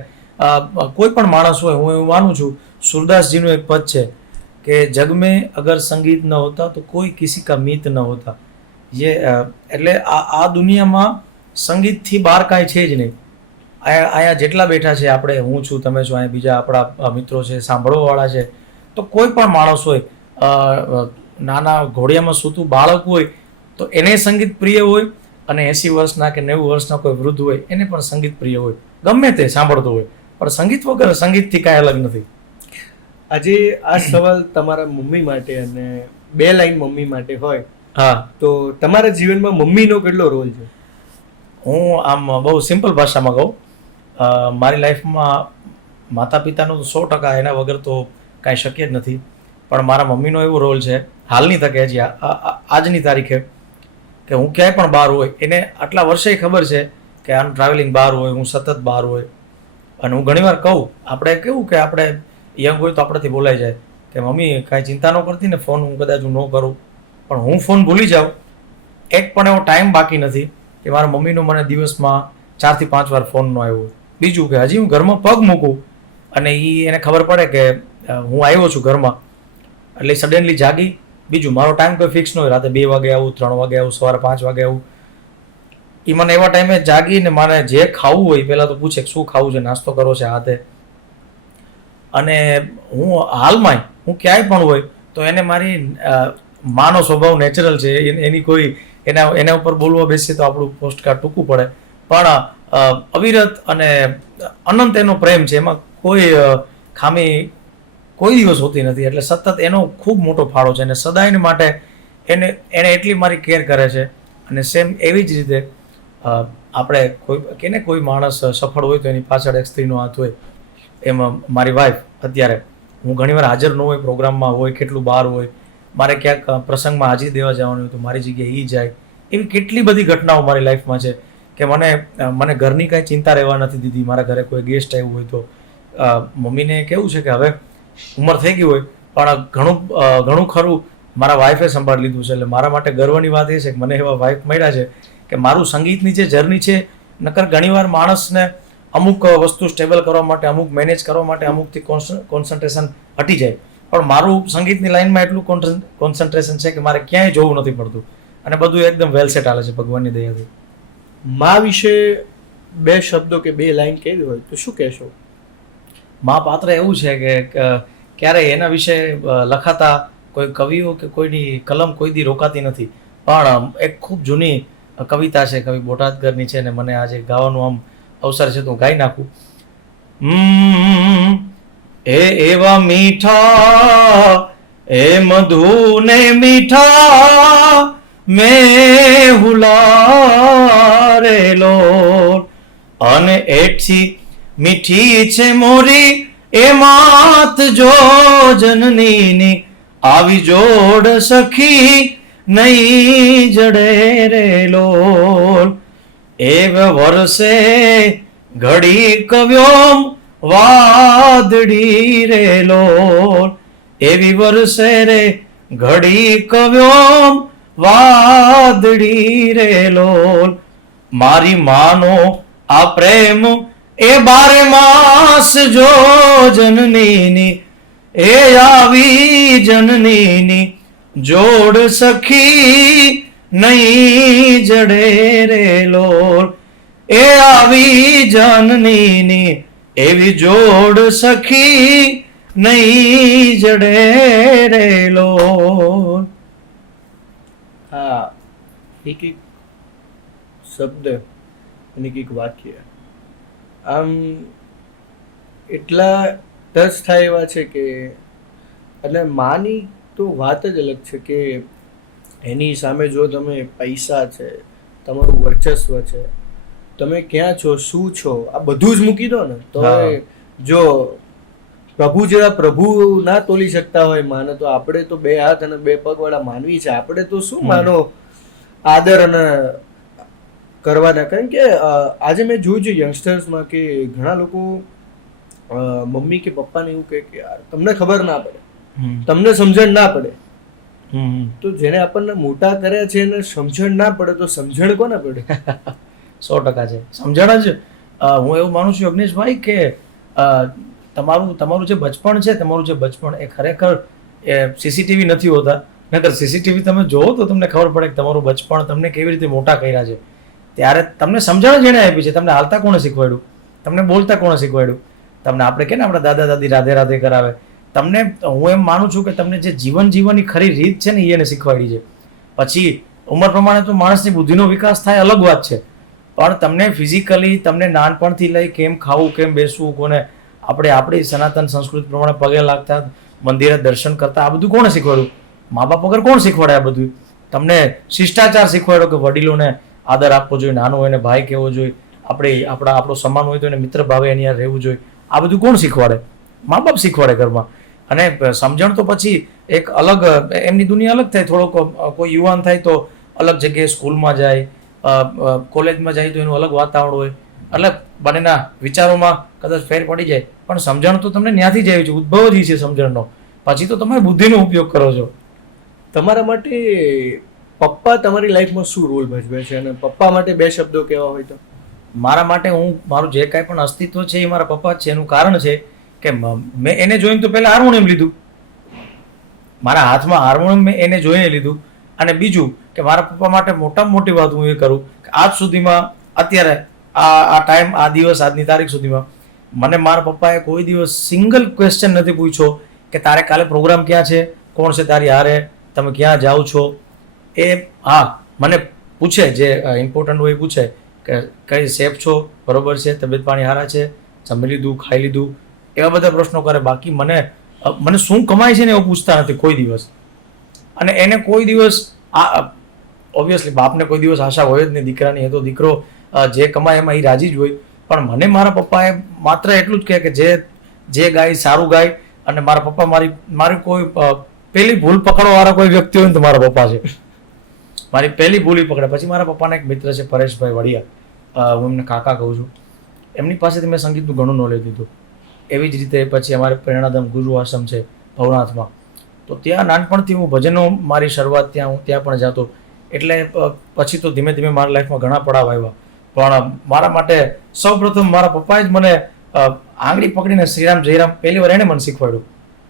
કોઈ પણ માણસ હોય, હું એવું માનું છું, સુરદાસજીનું એક પદ છે કે જગ મેં અગર સંગીત ન હોતા તો કોઈ કિસી કા મીત ન હોતા. એટલે આ દુનિયામાં સંગીતથી બહાર કાંઈ છે જ નહીં. અહીંયા જેટલા બેઠા છે આપણે, હું છું, તમે છો, અહીંયા બીજા આપણા મિત્રો છે, સાંભળવાવાળા છે, તો કોઈ પણ માણસ હોય, નાના ઘોડિયામાં સૂતું બાળક હોય તો એને સંગીત પ્રિય હોય, અને 80 વર્ષના કે 90 વર્ષના કોઈ વૃદ્ધ હોય એને પણ સંગીત પ્રિય હોય, ગમે તે સાંભળતો હોય. પણ સંગીત વગર સંગીતથી કાંઈ અલગ નથી. આજે આ સવાલ તમારા મમ્મી માટે અને 2 લાઈન મમ્મી માટે હોય, હા, તો તમારા જીવનમાં મમ્મીનો કેટલો રોલ છે? હું આમ બહુ સિમ્પલ ભાષામાં કહું, મારી લાઈફમાં માતા પિતાનો તો 100%, એના વગર તો કાંઈ શક્ય જ નથી. પણ મારા મમ્મીનો એવો રોલ છે હાલની તકે, હજી આજની તારીખે, કે હું ક્યાંય પણ બહાર હોય, એને આટલા વર્ષે ખબર છે કે આનું ટ્રાવેલિંગ બહાર હોય, હું સતત બહાર હોય. અને હું ઘણીવાર કહું, આપણે કેવું કે આપણે યંગ હોય તો આપણાથી બોલાઈ જાય કે મમ્મી કાંઈ ચિંતા ન કરતી ને, ફોન હું કદાચ ન કરું, પણ હું ફોન ભૂલી જાઉં. એક પણ એવો ટાઈમ બાકી નથી કે મારા મમ્મીનો મને દિવસમાં 4 થી 5 વાર ફોન ન આવ્યો. બીજું કે હજી હું ઘરમાં પગ મૂકું અને એને ખબર પડે કે હું આવ્યો છું ઘરમાં, એટલે સડનલી જાગી. બીજું, મારો ટાઈમ કોઈ ફિક્સ ન હોય, રાતે 2 વાગે આવું, 3 વાગે આવું, સવારે 5 વાગે આવું. એ મને એવા ટાઈમે જાગીને મને જે ખાવું હોય પહેલાં તો પૂછે શું ખાવું છે, નાસ્તો કરો છે, હાથે. અને હું હાલમાં હું ક્યાંય પણ હોય તો એને મારી માનો સ્વભાવ નેચરલ છે, એની કોઈ એના ઉપર બોલવા બેસીએ તો આપણું પોસ્ટકાર્ડ ટૂંકું પડે, પણ અવિરત અને અનંત એનો પ્રેમ છે, એમાં કોઈ ખામી કોઈ દિવસ હોતી નથી. એટલે સતત એનો ખૂબ મોટો ફાળો છે, અને સદાયને માટે એને એટલી મારી કેર કરે છે. અને સેમ એવી જ રીતે આપણે કોઈ માણસ સફળ હોય તો એની પાછળ એક સ્ત્રીનો હાથ હોય. એમાં મારી વાઈફ, અત્યારે હું ઘણીવાર હાજર ન હોય, પ્રોગ્રામમાં હોય, કેટલું બહાર હોય, મારે ક્યાંક પ્રસંગમાં હાજરી દેવા જવાનું હોય તો મારી જગ્યાએ એ જાય. એવી કેટલી બધી ઘટનાઓ મારી લાઈફમાં છે કે મને ઘરની કાંઈ ચિંતા રહેવા નથી દીધી. મારા ઘરે કોઈ ગેસ્ટ આવ્યું હોય તો મમ્મીને કેવું છે કે હવે ઉંમર થઈ ગઈ હોય પણ ઘણું ખરું મારા વાઈફે સંભાળી લીધું છે. એટલે મારા માટે ગર્વની વાત એ છે કે મને એવા વાઈફ મળ્યા છે કે મારું સંગીતની જે જર્ની છે, નકર ઘણીવાર માણસને અમુક વસ્તુ સ્ટેબલ કરવા માટે, અમુક મેનેજ કરવા માટે અમુકથી કોન્સન્ટ્રેશન હટી જાય, પણ મારું સંગીતની લાઈનમાં એટલું કોન્સન્ટ્રેશન છે કે મારે ક્યાંય જોવું નથી પડતું, અને બધું એકદમ વેલ સેટ હાલે છે ભગવાનની દયાથી. મા વિશે 2 શબ્દો કે 2 લાઈન કહેવી હોય તો શું કહેશો? મા પાત્ર એવું છે કે ક્યારેય એના વિશે લખાતા કોઈ કવિઓ કે કોઈની કલમ કોઈ દી રોકાતી નથી. પણ એક ખૂબ જૂની કવિતા છે, કવિ બોટાદકરની છે, ને મને આજે ગાવાનું આમ અવસર છે તો હું ગાઈ નાખું. એ એવા મીઠા એ મધુ ને મીઠા મેં હુલારેલો, અને એથી મીઠી છે મોરી એ માત જો જનનીની, આવી જોડ સખી નહીં જડે રેલો. એવ વર્ષે ઘડી કવ્યોમ વાદળી રેલો, એવી વર્ષે રે ઘડી કવ્યોમ વાદળી રેલો. મારી માનો આ પ્રેમ એ 12 માસ જો જનનીની, એ આવી જનનીની જોડ સખી નહીં જડે રે લોલ, એ આવી જનનીની એવી જોડ સખી નહીં જડે રે લોલ. હા, એક એક શબ્દ અને એક એક વાક્ય આમ એટલા ટચ થાય એવા છે કે, અને માની તો વાત જ અલગ છે કે એની સામે જો તમે પૈસા છે, તમારું વર્ચસ્વ છે, તમે ક્યાં છો, શું છો, આ બધું જ મૂકી દો ને તો હા. જો પ્રભુ જેવા પ્રભુ ના તોલી શકતા હોય માને, તો આપણે તો 2 હાથ અને 2 પગ વાળા માનવી છે, આપણે તો શું માનો આદર અને કરવાના. કારણ કે આજે મેં જોયું છે યંગસ્ટર્સમાં કે ઘણા લોકો મમ્મી કે પપ્પાને એવું કહે કે યાર તમને ખબર ના પડે, તમને સમજણ ના પડે. તો જેને આપણને મોટા કર્યા છે એને સમજણ ના પડે તો સમજણ કોને પડે? 100% છે સમજણ જ. હું એવું માનું છું અગ્નેશભાઈ કે તમારું જે બચપણ છે, તમારું જે બચપણ એ ખરેખર સીસીટીવી નથી હોતા. નકર સીસીટીવી તમે જોવો તો તમને ખબર પડે કે તમારું બચપણ તમને કેવી રીતે મોટા કર્યા છે. ત્યારે તમને સમજણ જેને આપી છે, તમને હાલતા કોણે શીખવાડ્યું, તમને બોલતા કોણે શીખવાડ્યું, તમને આપણે કે ને આપણા દાદા દાદી રાધે રાધે કરાવે, તમને હું એમ માનું છું કે તમને જે જીવન જીવવાની ખરી રીત છે ને એ એને શીખવાડી છે. પછી ઉંમર પ્રમાણે તો માણસની બુદ્ધિનો વિકાસ થાય અલગ વાત છે, પણ તમને ફિઝિકલી તમને નાનપણથી લઈ કેમ ખાવું, કેમ બેસવું, કોને આપણી સનાતન સંસ્કૃતિ પ્રમાણે પગે લાગતા, મંદિરે દર્શન કરતા, આ બધું કોણે શીખવાડ્યું? મા બાપ વગર કોણ શીખવાડે આ બધું? તમને શિષ્ટાચાર શીખવાડ્યો કે વડીલોને આદર આપવો જોઈએ, નાનો હોય એને ભાઈ કહેવો જોઈએ, આપણો સમાન હોય તો એને મિત્ર ભાવે એની યાર રહેવું જોઈએ. આ બધું કોણ શીખવાડે? મા બાપ શીખવાડે ઘરમાં. અને સમજણ તો પછી એક અલગ એમની દુનિયા અલગ થાય. થોડોક કોઈ યુવાન થાય તો અલગ જગ્યાએ સ્કૂલમાં જાય, કોલેજમાં જાય તો એનું અલગ વાતાવરણ હોય, એટલે બંનેના વિચારોમાં કદાચ ફેર પડી જાય, પણ સમજણ તો તમને ત્યાંથી જ આવી છે, ઉદ્ભવ જ છે સમજણનો. પછી તો તમે બુદ્ધિનો ઉપયોગ કરો છો. તમારા માટે પપ્પા તમારી લાઈફમાં શું રોલ ભજવે છે, અને પપ્પા માટે 2 શબ્દો કેવા હોય તો? મારા માટે મારું જે કાંઈ પણ અસ્તિત્વ છે એ મારા પપ્પા જ છે. એનું કારણ છે કે મેં એને જોઈને તો પહેલા હાર્મોનિયમ લીધું, મારા હાથમાં હાર્મોનિયમ મેં એને જોઈને લીધું. અને બીજું કે મારા પપ્પા માટે મોટામાં મોટી વાત હું એ કરું કે આજ સુધીમાં, અત્યારે આ ટાઈમ, આ દિવસ, આજની તારીખ સુધીમાં મને મારા પપ્પાએ કોઈ દિવસ સિંગલ ક્વેશ્ચન નથી પૂછ્યો કે તારે કાલે પ્રોગ્રામ ક્યાં છે, કોણ છે તારી હારે, તમે ક્યાં જાઓ છો. એ હા મને પૂછે, જે ઇમ્પોર્ટન્ટ હોય એ પૂછે કે કઈ સેફ છો, બરોબર છે, તબિયત પાણી સારા છે, જમી લીધું, ખાઈ લીધું, એવા બધા પ્રશ્નો કરે. બાકી મને શું કમાય છે ને એવું પૂછતા નથી કોઈ દિવસ. અને એને કોઈ દિવસ ઓબ્વિયસલી બાપને કોઈ દિવસ આશા હોય જ નહીં દીકરાની, એ તો દીકરો જે કમાય એમાં એ રાજી જ હોય. પણ મને મારા પપ્પાએ માત્ર એટલું જ કહે કે જે ગાય સારું ગાય. અને મારા પપ્પા મારી કોઈ પહેલી ભૂલ પકડવાવાળા કોઈ વ્યક્તિ હોય ને તો મારા પપ્પા છે. મારી પહેલી ભૂલ પકડે. પછી મારા પપ્પાના એક મિત્ર છે પરેશભાઈ વડિયા, હું એમને કાકા કહું છું, એમની પાસેથી મેં સંગીતનું ઘણું નોલેજ લીધું. એવી જ રીતે પછી અમારે પ્રેરણાધામ ગુરુ આશ્રમ છે ભવનાથમાં, તો ત્યાં નાનપણથી હું ભજનો, મારી શરૂઆત હું ત્યાં પણ જતો. એટલે પછી તો ધીમે ધીમે મારા લાઈફમાં ઘણા પડાવ આવ્યા. પણ મારા માટે સૌપ્રથમ મારા પપ્પાએ જ મને આંગળી પકડીને શ્રીરામ જયરામ પહેલી વાર એણે મને શીખવાડ્યું.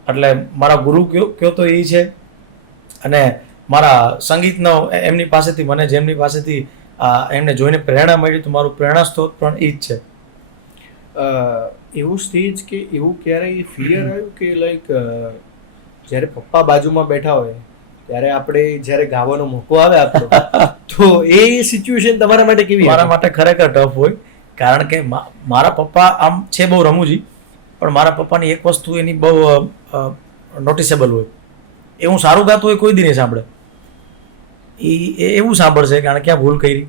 એટલે મારા ગુરુ કયો તો એ છે. અને મારા સંગીતનો એમની પાસેથી મને જેમની પાસેથી એમને જોઈને પ્રેરણા મળી, તો મારું પ્રેરણા સ્ત્રોત પણ એ જ છે. એવું સ્ટેજ કે એવું ક્યારેય ફિયર આવ્યું કે લાઈક જ્યારે પપ્પા બાજુમાં બેઠા હોય ત્યારે આપણે જ્યારે ગાવાનો મોકો આવે આપણો, તો એ સિચ્યુએશન તમારા માટે કેવી? મારા માટે ખરેખર ટફ હોય, કારણ કે મારા પપ્પા આમ છે બહુ રમૂજી, પણ મારા પપ્પાની એક વસ્તુ એની બહુ નોટિસેબલ હોય, એ હું સારું ગાતો હોય કોઈ દી નહીં સાંભળે. એ એવું સાંભળશે કારણ ક્યાં ભૂલ કરી,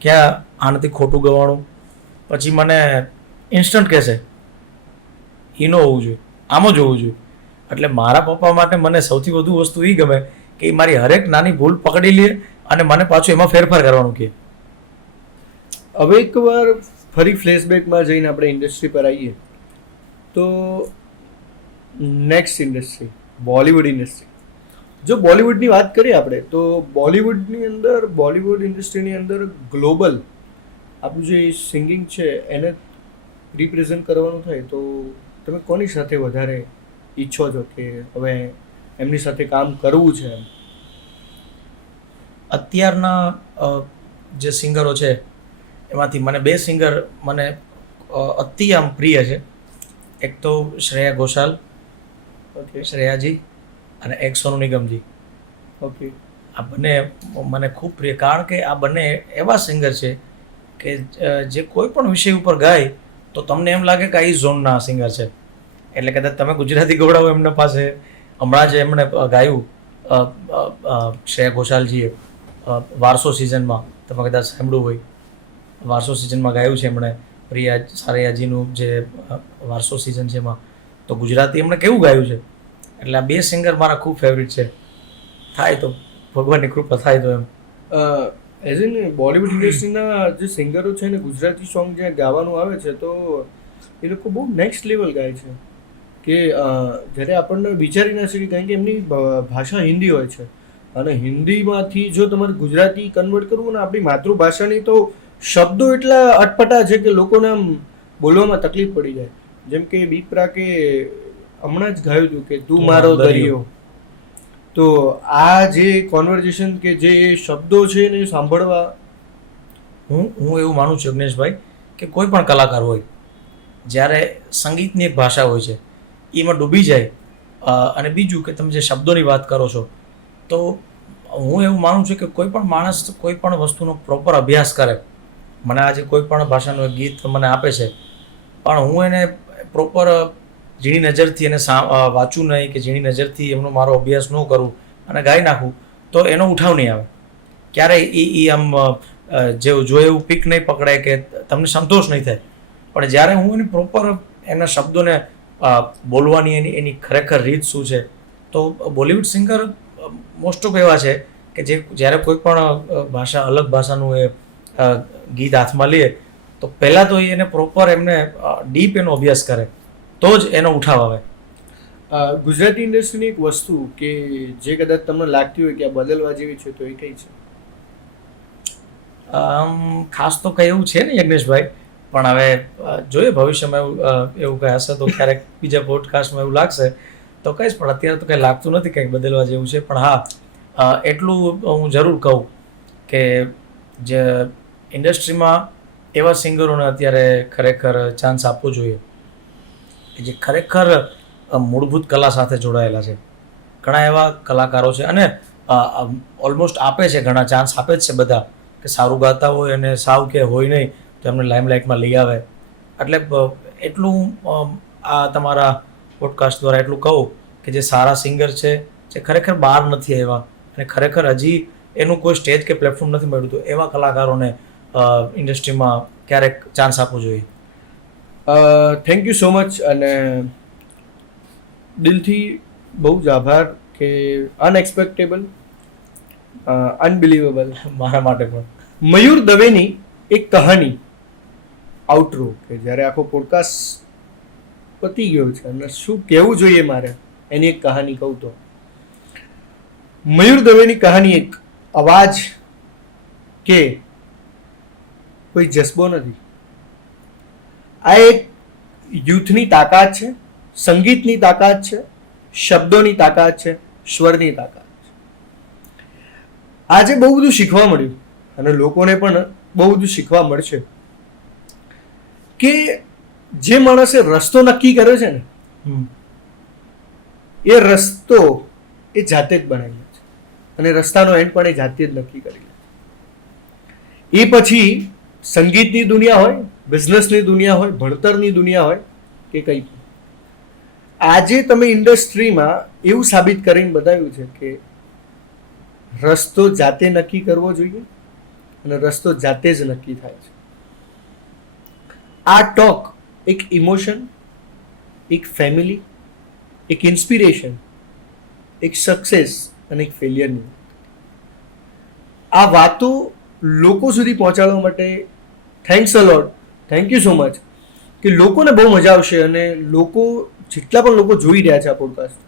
ક્યાં આનાથી ખોટું ગવાણું, પછી મને ઇન્સ્ટન્ટ કહેશે એ ન હોવું જોઈએ, આમ જ હોવું જોઈએ. એટલે મારા પપ્પા માટે મને સૌથી વધુ વસ્તુ એ ગમે કે એ મારી હરેક નાની ભૂલ પકડી લે અને મને પાછું એમાં ફેરફાર કરવાનું કહે. હવે એકવાર ફરી ફ્લેશબેકમાં જઈને આપણે ઇન્ડસ્ટ્રી પર આવીએ તો નેક્સ્ટ ઇન્ડસ્ટ્રી બોલિવૂડ ઇન્ડસ્ટ્રી. જો બોલિવૂડની વાત કરીએ આપણે તો બોલિવૂડ ઇન્ડસ્ટ્રીની અંદર ગ્લોબલ આપણું જે સિંગિંગ છે એને રિપ્રેઝન્ટ કરવાનું થાય તો તમે કોની સાથે વધારે ઈચ્છો છો કે હવે એમની સાથે કામ કરવું છે એમ? અત્યારના જે સિંગરો છે એમાંથી મને 2 સિંગર મને અતિ આમ પ્રિય છે. એક તો શ્રેયા ઘોષાલ, ઓકે શ્રેયાજી, અને એક સોનુ નિગમજી. ઓકે આ બંને મને ખૂબ પ્રિય, કારણ કે આ બંને એવા સિંગર છે કે જે કોઈ પણ વિષય ઉપર ગાય તો તમને એમ લાગે કે આ એ ઝોનના સિંગર છે. એટલે કદાચ તમે ગુજરાતી ગવડાવો એમના પાસે. હમણાં જે એમણે ગાયું શ્રેયા ઘોષાલજીએ વારસો સિઝનમાં, તમે કદાચ સાંભળ્યું હોય, વારસો સિઝનમાં ગાયું છે એમણે પ્રિયા સારૈયાજીનું જે વારસો સિઝન છે એમાં, તો ગુજરાતી એમણે કેવું ગાયું છે. એટલે આ 2 સિંગર મારા ખૂબ ફેવરિટ છે. થાય તો ભગવાનની કૃપા થાય તો એમ. એઝ ઇન બોલિવૂડ ઇન્ડસ્ટ્રીના જે સિંગરો છે ને ગુજરાતી સોંગ જ્યાં ગાવાનું આવે છે તો એ લોકો બહુ નેક્સ્ટ લેવલ ગાય છે કે જ્યારે આપણને વિચારી ના શકીએ, કારણ કે એમની ભાષા હિન્દી હોય છે અને હિન્દીમાંથી જો તમારે ગુજરાતી કન્વર્ટ કરવું ને આપણી માતૃભાષાની, તો શબ્દો એટલા અટપટા છે કે લોકોને આમ બોલવામાં તકલીફ પડી જાય. જેમ કે બીપરા કે હમણાં જ ગાયું હતું કે તું મારો દરિયો. તો આ જે કોન્વર્ઝેશન કે જે શબ્દો છે ને સાંભળવા, હું એવું માનું છું અગ્નેશભાઈ કે કોઈ પણ કલાકાર હોય જ્યારે સંગીતની એક ભાષા હોય છે એમાં ડૂબી જાય. અને બીજું કે તમે જે શબ્દોની વાત કરો છો, તો હું એવું માનું છું કે કોઈ પણ માણસ કોઈ પણ વસ્તુનો પ્રોપર અભ્યાસ કરે. મને આજે કોઈ પણ ભાષાનું એક ગીત મને આપે છે, પણ હું એને પ્રોપર ઝીણી નજરથી એને વાંચું નહીં કે ઝીણી નજરથી એમનો મારો અભ્યાસ ન કરું અને ગાઈ નાખું, તો એનો ઉઠાવ નહીં આવે ક્યારેય. એ આમ જેવું જોઈએ એવું પીક નહીં પકડાય કે તમને સંતોષ નહીં થાય. પણ જ્યારે હું એની પ્રોપર એના શબ્દોને બોલવાની એની ખરેખર રીત શું છે, તો બોલિવૂડ સિંગર મોસ્ટ ઓફ એવા છે કે જે જ્યારે કોઈ પણ ભાષા અલગ ભાષાનું એ ગીત હાથમાં લે તો પહેલાં તો એને પ્રોપર એમને ડીપ એનો અભ્યાસ કરે તો જ એનો ઉઠાવ આવે. ગુજરાતી ઇન્ડસ્ટ્રીની એક વસ્તુ કે જે કદાચ તમને લાગતી હોય કે આ બદલવા જેવી છે, તો એ કઈ છે? ખાસ તો કંઈ એવું છે નહીં યજ્ઞેશભાઈ, પણ હવે જોઈએ ભવિષ્યમાં એવું કંઈ હશે તો ક્યારેક બીજા પોડકાસ્ટમાં એવું લાગશે તો કહીશ, પણ અત્યારે તો કંઈ લાગતું નથી કંઈક બદલવા જેવું છે. પણ હા, એટલું હું જરૂર કહું કે જે ઇન્ડસ્ટ્રીમાં એવા સિંગરોને અત્યારે ખરેખર ચાન્સ આપવો જોઈએ જે ખરેખર મૂળભૂત કલા સાથે જોડાયેલા છે. ઘણા એવા કલાકારો છે અને ઓલમોસ્ટ આપે છે, ઘણા ચાન્સ આપે જ છે બધા, કે સારું ગાતા હોય અને સાવ કે હોય નહીં તો એમને લાઇમલાઇટમાં લઈ આવે. એટલે એટલું આ તમારા પોડકાસ્ટ દ્વારા એટલું કહું કે જે સારા સિંગર છે, જે ખરેખર બહાર નથી આવ્યા અને ખરેખર હજી એનું કોઈ સ્ટેજ કે પ્લેટફોર્મ નથી મળ્યું, તો એવા કલાકારોને ઇન્ડસ્ટ્રીમાં ક્યારેક ચાન્સ આપવો જોઈએ. થેન્ક યુ સો મચ, અને દિલથી બહુ જ આભાર કે અનએક્સપેક્ટેબલ, અનબિલીવેબલ મારા માટે પણ. મયુર દવેની એક કહાની આઉટરો, કે જ્યારે આખો પોડકાસ્ટ પતી ગયો છે અને શું કહેવું જોઈએ મારે એની એક કહાની કહું તો, મયુર દવેની કહાની એક અવાજ કે કોઈ જસ્બો નથી. આ એક યુથની તાકાત છે, સંગીતની તાકાત છે, શબ્દોની તાકાત છે, સ્વરની તાકાત છે. આજે બહુ બધું શીખવા મળ્યું અને લોકોને પણ બહુ બધું શીખવા મળશે કે જે માણસે રસ્તો નક્કી કર્યો છે ને, એ રસ્તો એ જાતે જ બનાવી લે છે અને રસ્તાનો એન્ડ પણ એ જાતે જ નક્કી કરી લે. એ પછી સંગીતની દુનિયા હોય, બિઝનેસની દુનિયા હોય, ભણતરની દુનિયા હોય કે કંઈ પણ, આજે તમે ઇન્ડસ્ટ્રીમાં એવું સાબિત કરીને બતાવ્યું છે કે રસ્તો જાતે નક્કી કરવો જોઈએ અને રસ્તો જાતે જ નક્કી થાય છે. આ ટોક એક ઇમોશન, એક ફેમિલી, એક ઇન્સ્પિરેશન, એક સક્સેસ અને એક ફેલિયરની, આ વાતો લોકો સુધી પહોંચાડવા માટે thanks a lot, thank you so much, કે લોકોને બહુ મજા આવશે. અને લોકો જેટલા પણ લોકો જોઈ રહ્યા છે આ પોડકાસ્ટ,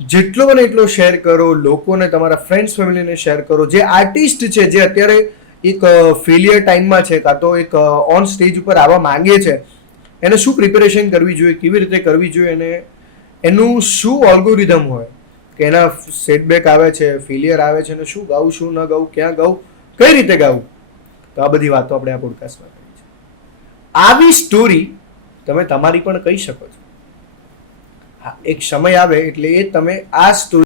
જેટલો બને એટલો શેર કરો, લોકોને તમારા ફ્રેન્ડ્સ ફેમિલીને શેર કરો. જે આર્ટિસ્ટ છે, જે અત્યારે એક ફેલિયર ટાઈમમાં છે કાં તો એક ઓન સ્ટેજ ઉપર આવવા માંગે છે, એને શું પ્રિપેરેશન કરવી જોઈએ, કેવી રીતે કરવી જોઈએ, અને એનું શું ઓલ્ગોરિધમ હોય, કે એના સેટબેક આવે છે, ફેલિયર આવે છે, અને શું ગાવું, શું ન ગાવું, ક્યાં ગાવું, કઈ રીતે ગાવું. તો આ બધી વાતો આપણે આ પોડકાસ્ટમાં કરી છે. આવી સ્ટોરી તમે તમારી પણ કહી શકો છો. હા, એક સમય આવે એટલે એ તમે આ સ્ટોરી